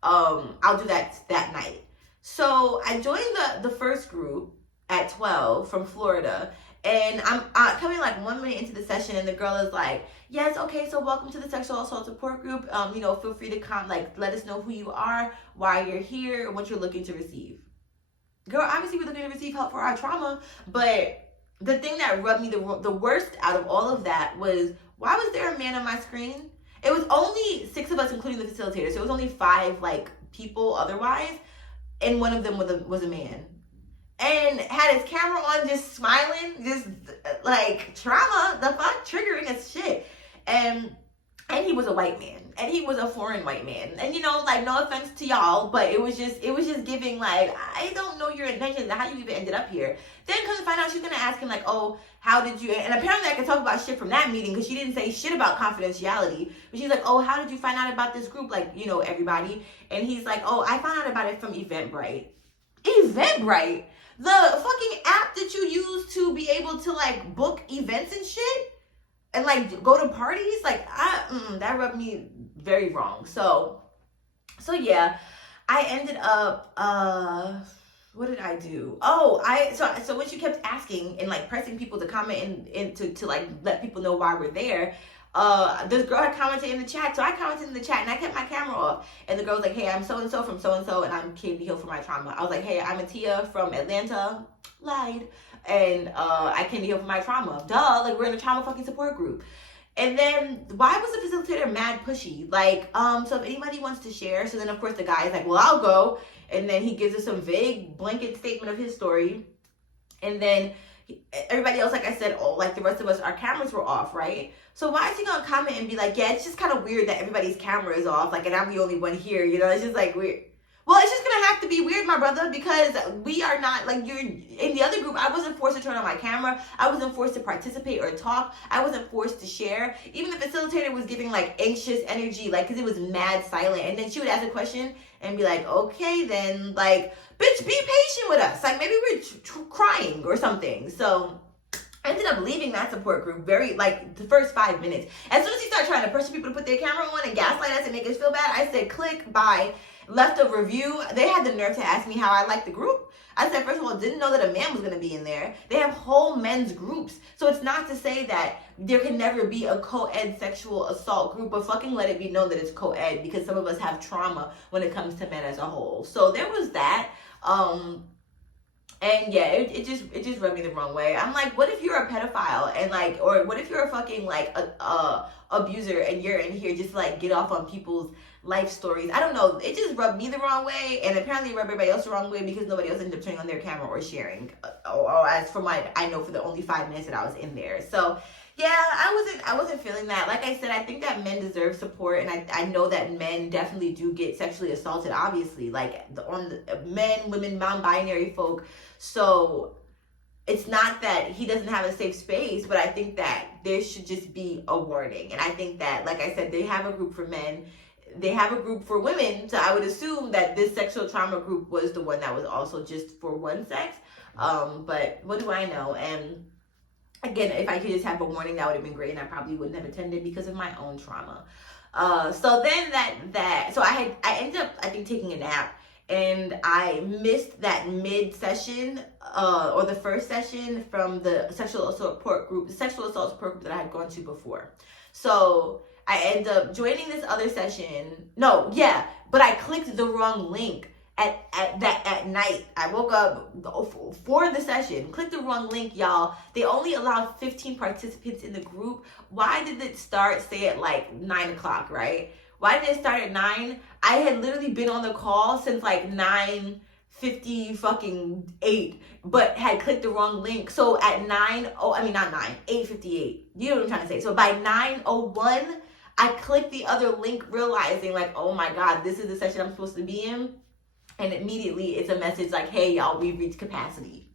I'll do that night. So I joined the first group at 12 from Florida, and I'm coming like 1 minute into the session, and the girl is like, yes, okay, so welcome to the sexual assault support group. You know, feel free to come, like, let us know who you are, why you're here, and what you're looking to receive. Girl, obviously we're looking to receive help for our trauma, but the thing that rubbed me the worst out of all of that was, why was there a man on my screen? It was only 6 of us, including the facilitator, so it was only 5 like people otherwise, and one of them was a man, and had his camera on, just smiling, just like trauma, the fuck, triggering as shit, and he was a white man, and he was a foreign white man, and you know, like, no offense to y'all, but it was just giving like, I don't know your intentions, how you even ended up here. Then come to find out, she's gonna ask him like, oh, how did you, and apparently I could talk about shit from that meeting because she didn't say shit about confidentiality, but she's like, oh, how did you find out about this group, like, you know, everybody? And he's like, oh, I found out about it from Eventbrite. Eventbrite? The fucking app that you use to be able to like book events and shit and like go to parties? Like, that rubbed me very wrong. So yeah, I ended up, what did I do? Oh, so when she kept asking and like pressing people to comment and to like let people know why we're there, this girl had commented in the chat. So I commented in the chat and I kept my camera off. And the girl was like, hey, I'm so-and-so from so-and-so and I'm came to heal from my trauma. I was like, hey, I'm Atia from Atlanta. Lied. And I came to heal from my trauma. Duh, like we're in a trauma fucking support group. And then why was the facilitator mad pushy? Like, so if anybody wants to share, so then of course the guy is like, well, I'll go. And then he gives us some vague blanket statement of his story. And then everybody else, like I said, like the rest of us, our cameras were off, right? So why is he gonna comment and be like, yeah, it's just kind of weird that everybody's camera is off, like, and I'm the only one here, you know? It's just like weird. Well, it's just gonna have to be weird, my brother, because we are not, like, you're in the other group. I wasn't forced to turn on my camera. I wasn't forced to participate or talk. I wasn't forced to share. Even the facilitator was giving like anxious energy, like, because it was mad silent. And then she would ask a question and be like, okay, then, like, bitch, be patient with us. Like, maybe we're crying or something. So I ended up leaving that support group very, like, the first 5 minutes. As soon as he started trying to pressure people to put their camera on and gaslight us and make us feel bad, I said, click, bye. Left a review. They had the nerve to ask me how I liked the group. I said, first of all, didn't know that a man was going to be in there. They have whole men's groups. So it's not to say that there can never be a co-ed sexual assault group, but fucking let it be known that it's co-ed, because some of us have trauma when it comes to men as a whole. So there was that. And yeah, it just rubbed me the wrong way. I'm like, what if you're a pedophile and like, or what if you're a fucking like a abuser and you're in here just to like get off on people's life stories? I don't know. It just rubbed me the wrong way, and apparently it rubbed everybody else the wrong way because nobody else ended up turning on their camera or sharing. Or as for I know for the only 5 minutes that I was in there. So yeah, I wasn't feeling that. Like I said, I think that men deserve support, and I know that men definitely do get sexually assaulted, obviously, like men, women, non-binary folk. So it's not that he doesn't have a safe space, but I think that there should just be a warning. And I think that, like I said, they have a group for men, they have a group for women, so I would assume that this sexual trauma group was the one that was also just for one sex. But what do I know? And again, if I could just have a warning, that would have been great, and I probably wouldn't have attended because of my own trauma. So then so I ended up, I think, taking a nap, and I missed that mid-session, or the first session from the sexual assault support group that I had gone to before. So I ended up joining this other session. But I clicked the wrong link at night. I woke up for the session, clicked the wrong link, y'all. They only allowed 15 participants in the group. Why did it start, say, at like 9 o'clock, right? Why did it start at 9? I had literally been on the call since like 9:58, but had clicked the wrong link. So at 8:58. You know what I'm trying to say. So by 9:01, I clicked the other link, realizing like, oh my God, this is the session I'm supposed to be in. And immediately it's a message like, hey, y'all, we've reached capacity.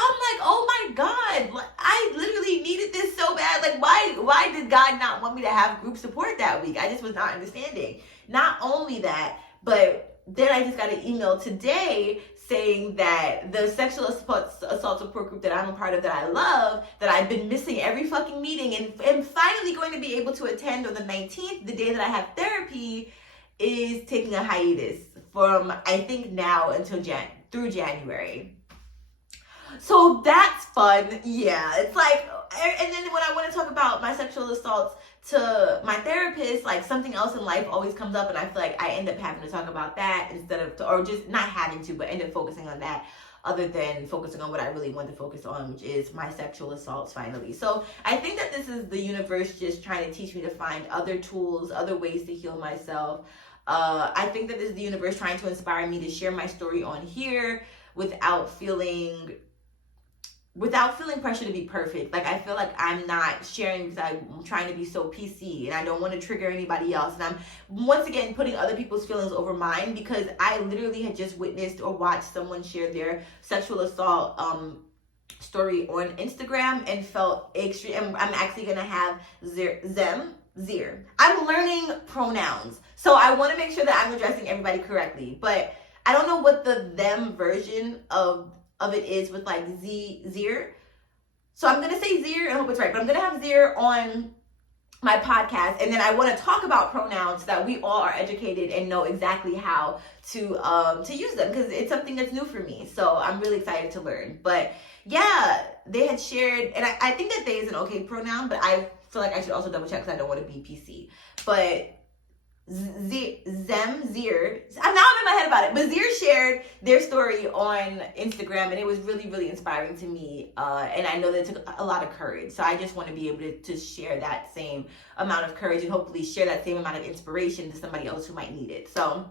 I'm like, oh my God, I literally needed this so bad. Like, why did God not want me to have group support that week? I just was not understanding. Not only that, but then I just got an email today saying that the sexual assault support group that I'm a part of, that I love, that I've been missing every fucking meeting and am finally going to be able to attend on the 19th, the day that I have therapy, is taking a hiatus from, I think, now until through January. So that's fun. Yeah, it's like, and then when I want to talk about my sexual assaults to my therapist, like something else in life always comes up, and I feel like I end up having to talk about that instead of, or just not having to, but end up focusing on that, other than focusing on what I really want to focus on, which is my sexual assaults finally. So I think that this is the universe just trying to teach me to find other tools, other ways to heal myself. I think that this is the universe trying to inspire me to share my story on here without feeling pressure to be perfect. Like, I feel like I'm not sharing because I'm trying to be so PC and I don't want to trigger anybody else. And I'm once again putting other people's feelings over mine, because I literally had just witnessed or watched someone share their sexual assault story on Instagram and felt extreme. And I'm actually going to have them. I'm learning pronouns, so I want to make sure that I'm addressing everybody correctly, but I don't know what the them version of it is with like zir. So I'm going to say zir, I hope it's right, but I'm going to have zir on my podcast, and then I want to talk about pronouns so that we all are educated and know exactly how to use them, because it's something that's new for me. So I'm really excited to learn. But yeah, they had shared, and I think that they is an okay pronoun, but I feel like I should also double check because I don't want to be PC. But Zemzier. I'm in my head about it, but Zier shared their story on Instagram, and it was really, really inspiring to me. And I know that it took a lot of courage. So I just want to be able to share that same amount of courage and hopefully share that same amount of inspiration to somebody else who might need it. So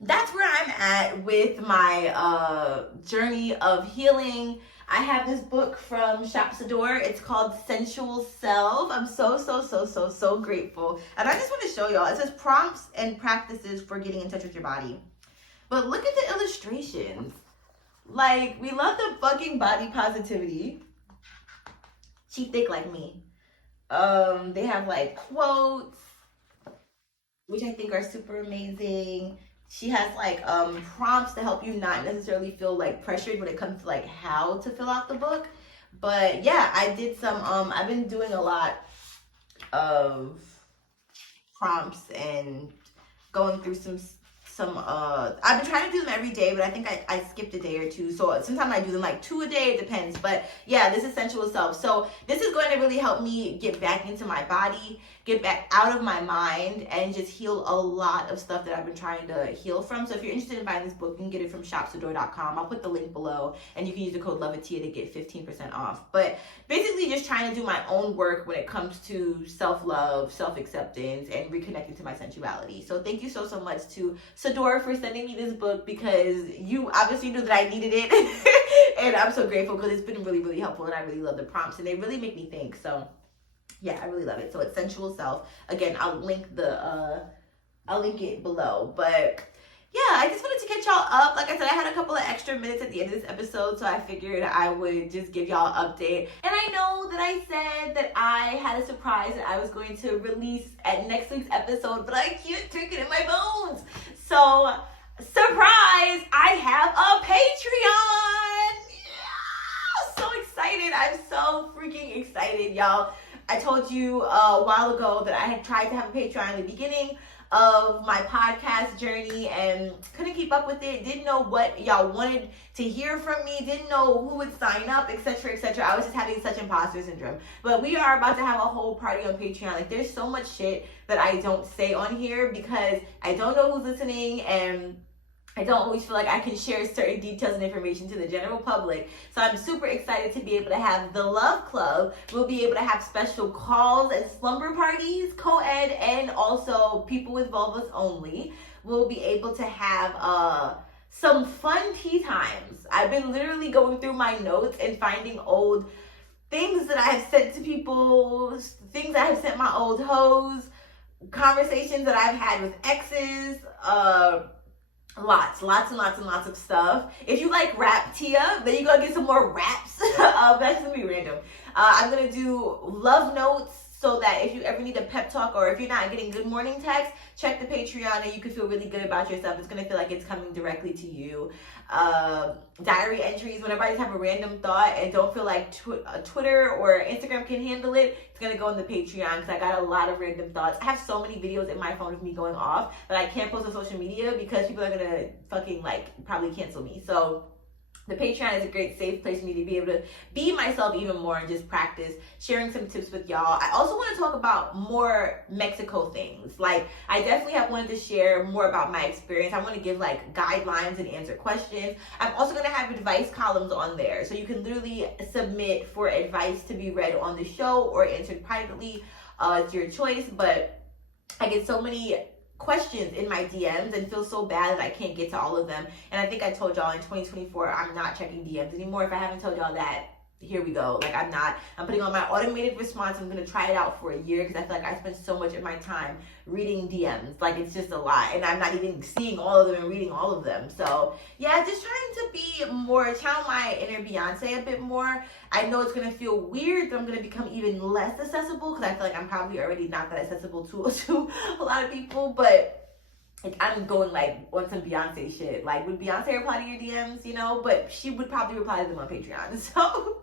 that's where I'm at with my journey of healing. I have this book from Shop Sador. It's called Sensual Self. I'm so grateful. And I just want to show y'all. It says prompts and practices for getting in touch with your body. But look at the illustrations. Like, we love the fucking body positivity. She thick like me. They have like quotes, which I think are super amazing. She has like prompts to help you not necessarily feel like pressured when it comes to like how to fill out the book. But yeah, I did some I've been doing a lot of prompts and going through some I've been trying to do them every day, but I think I skipped a day or two. So sometimes I do them like 2 a day, it depends. But yeah, this is Sensual Self. So this is going to really help me get back into my body, get back out of my mind, and just heal a lot of stuff that I've been trying to heal from. So if you're interested in buying this book, you can get it from shopsador.com. I'll put the link below, and you can use the code LOVEATIYA to get 15% off. But basically just trying to do my own work when it comes to self-love, self-acceptance, and reconnecting to my sensuality. So thank you so much to Sador for sending me this book, because you obviously knew that I needed it. And I'm so grateful because it's been really, really helpful, and I really love the prompts, and they really make me think. So yeah, I really love it. So it's Sensual Self. Again, I'll link it below. But yeah, I just wanted to get y'all up. Like I said, I had a couple of extra minutes at the end of this episode, so I figured I would just give y'all an update. And I know that I said that I had a surprise that I was going to release at next week's episode, but I can't take it in my bones. So, surprise! I have a Patreon! Yeah! So excited. I'm so freaking excited, y'all. I told you a while ago that I had tried to have a Patreon in the beginning of my podcast journey and couldn't keep up with it, didn't know what y'all wanted to hear from me, didn't know who would sign up, etc. I was just having such imposter syndrome. But we are about to have a whole party on Patreon. Like, there's so much shit that I don't say on here because I don't know who's listening, and I don't always feel like I can share certain details and information to the general public. So I'm super excited to be able to have the Love Club. We'll be able to have special calls and slumber parties, co-ed, and also people with vulvas only. We'll be able to have some fun tea times. I've been literally going through my notes and finding old things that I have sent to people, things I have sent my old hoes, conversations that I've had with exes, lots and lots of stuff. If you like rap, Tia, then you're gonna get some more raps. That's gonna be random. I'm gonna do love notes, so that if you ever need a pep talk, or if you're not getting good morning texts, check the Patreon and you can feel really good about yourself. It's gonna feel like it's coming directly to you. Diary entries, whenever I just have a random thought and don't feel like Twitter or Instagram can handle it, it's gonna go on the Patreon, because I got a lot of random thoughts. I have so many videos in my phone of me going off that I can't post on social media because people are gonna fucking probably cancel me. So the Patreon is a great safe place for me to be able to be myself even more and just practice sharing some tips with y'all. I also want to talk about more Mexico things. Like, I definitely have wanted to share more about my experience. I want to give guidelines and answer questions. I'm also going to have advice columns on there. So you can literally submit for advice to be read on the show or answered privately. It's your choice, but I get so many questions in my DMs and feel so bad that I can't get to all of them. And I think I told y'all in 2024, I'm not checking DMs anymore. If I haven't told y'all that, here we go. I'm putting on my automated response. I'm going to try it out for a year, because I feel like I spend so much of my time reading DMs. It's just a lot. And I'm not even seeing all of them and reading all of them. So yeah, just trying to be more, channel my inner Beyonce a bit more. I know it's going to feel weird that I'm going to become even less accessible, because I feel like I'm probably already not that accessible to a lot of people. But I'm going on some Beyonce shit. Would Beyonce reply to your DMs, But she would probably reply to them on Patreon. So,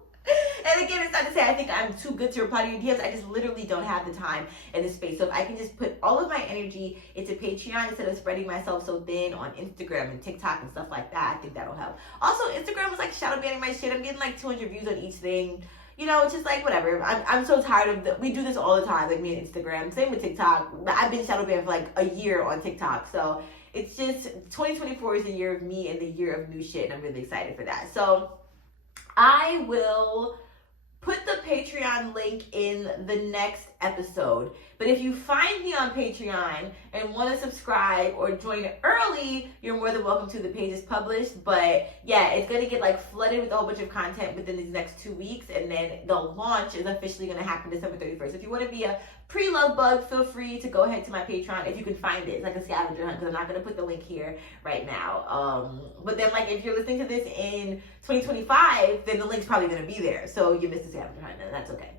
and again, it's not to say I think I'm too good to reply to your DMs. I just literally don't have the time and the space. So if I can just put all of my energy into Patreon instead of spreading myself so thin on Instagram and TikTok and stuff like that, I think that'll help. Also, Instagram was shadow banning my shit. I'm getting 200 views on each thing. you know, it's just like, whatever. I'm so tired of we do this all the time, like me and Instagram. Same with TikTok. I've been shadow banned for like a year on TikTok. So it's just, 2024 is the year of me and the year of new shit. And I'm really excited for that. So I will put the Patreon link in the next episode. But if you find me on Patreon and want to subscribe or join early, you're more than welcome to. The page is published. But yeah, it's going to get like flooded with a whole bunch of content within these next 2 weeks. And then the launch is officially going to happen December 31st. If you want to be a pre-love bug, feel free to go ahead to my Patreon if you can find it. It's like a scavenger hunt because I'm not going to put the link here right now. But then like if you're listening to this in 2025, then the link's probably going to be there. So you missed the scavenger hunt and that's okay.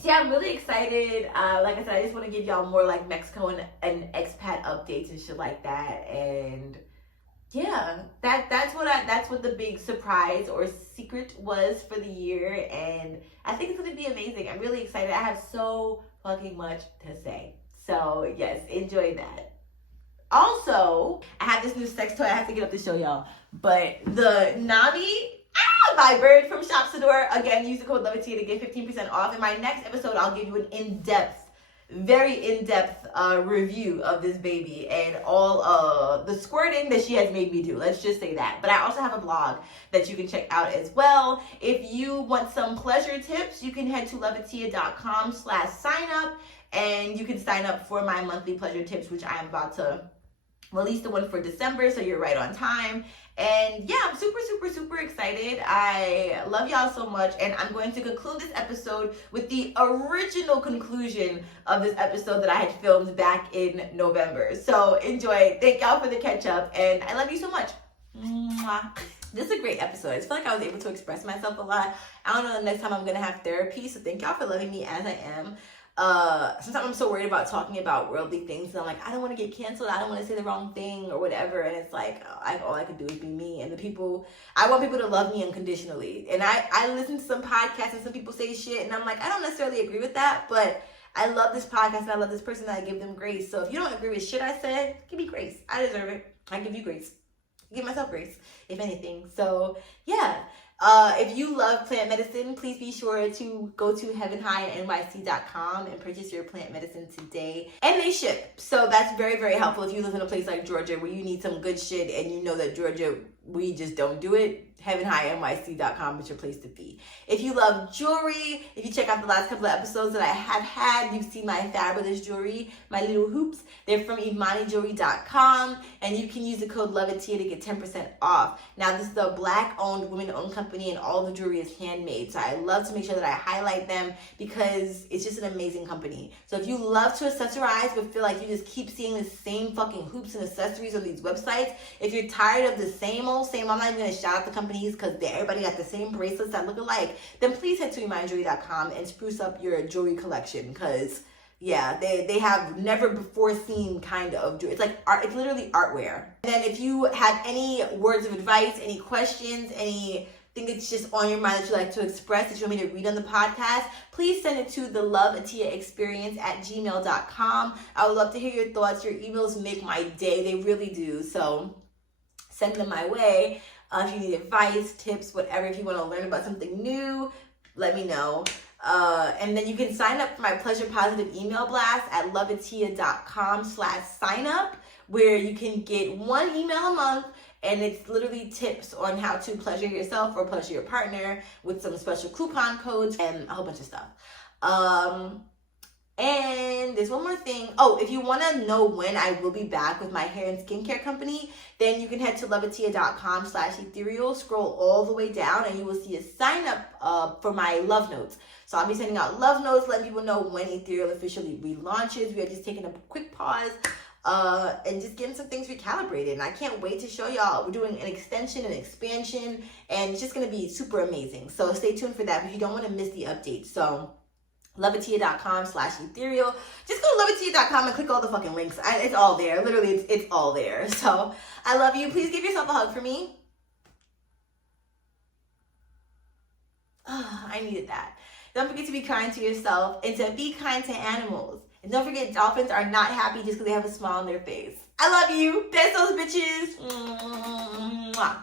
So yeah, I'm really excited. Like I said, I just want to give y'all more like Mexico and expat updates and shit like that. And yeah, that's what the big surprise or secret was for the year. And I think it's gonna be amazing. I'm really excited. I have so fucking much to say. So yes, enjoy that. Also, I have this new sex toy I have to get up to show y'all. But the Nami by Bird from Shopsador. Again, use the code LOVEATIYA to get 15% off. In my next episode, I'll give you an very in-depth review of this baby and all the squirting that she has made me do. Let's just say that. But I also have a blog that you can check out as well. If you want some pleasure tips, you can head to loveatiya.com/sign-up and you can sign up for my monthly pleasure tips, which I am about to release the one for December, so you're right on time. And yeah, I'm super, super, super excited. I love y'all so much. And I'm going to conclude this episode with the original conclusion of this episode that I had filmed back in November. So enjoy. Thank y'all for the catch up. And I love you so much. Mwah. This is a great episode. I just feel like I was able to express myself a lot. I don't know the next time I'm going to have therapy. So thank y'all for loving me as I am. Sometimes I'm so worried about talking about worldly things, and I'm like, I don't want to get canceled, I don't want to say the wrong thing or whatever, and it's like, all I could do is be me, and I want people to love me unconditionally. And I listen to some podcasts and some people say shit, and I'm like, I don't necessarily agree with that, but I love this podcast and I love this person, and I give them grace. So if you don't agree with shit I said, give me grace. I deserve it. I give you grace. I give myself grace, if anything. So yeah. If you love plant medicine, please be sure to go to heavenhighnyc.com and purchase your plant medicine today. And they ship. So that's very, very helpful if you live in a place like Georgia where you need some good shit and you know that Georgia, we just don't do it. heavenhighnyc.com is your place to be. If you love jewelry, if you check out the last couple of episodes that I have had, you've seen my fabulous jewelry, my little hoops. They're from imanijewelry.com, and you can use the code LOVEATIYA to get 10% off. Now, this is a Black-owned, women-owned company, and all the jewelry is handmade. So I love to make sure that I highlight them because it's just an amazing company. So if you love to accessorize but feel like you just keep seeing the same fucking hoops and accessories on these websites, if you're tired of the same old, I'm not even going to shout out the companies because everybody got the same bracelets that look alike, then please head to imanijewelry.com and spruce up your jewelry collection because yeah, they have never before seen kind of jewelry. It's like art, it's literally artware. And then if you have any words of advice, any questions, anything that's just on your mind that you like to express, that you want me to read on the podcast, please send it to theloveatiyaexperience@gmail.com. I would love to hear your thoughts. Your emails make my day. They really do. So send them my way. If you need advice, tips, whatever, if you want to learn about something new, let me know. And then you can sign up for my Pleasure Positive email blast at loveatiya.com/sign-up, where you can get one email a month, and it's literally tips on how to pleasure yourself or pleasure your partner with some special coupon codes and a whole bunch of stuff. And there's one more thing. Oh, if you want to know when I will be back with my hair and skincare company, then you can head to loveatiya.com/ethereal, scroll all the way down, and you will see a sign up for my love notes. So I'll be sending out love notes, letting people know when Ethereal officially relaunches. We are just taking a quick pause and just getting some things recalibrated. And I can't wait to show y'all. We're doing an extension and expansion, and it's just going to be super amazing. So stay tuned for that, but you don't want to miss the updates. So loveatiya.com/ethereal. Just go to loveatiya.com and click all the fucking links. It's all there. Literally, it's all there. So I love you. Please give yourself a hug for me. Oh, I needed that. Don't forget to be kind to yourself and to be kind to animals. And don't forget, dolphins are not happy just because they have a smile on their face. I love you. Besos, bitches. Mwah.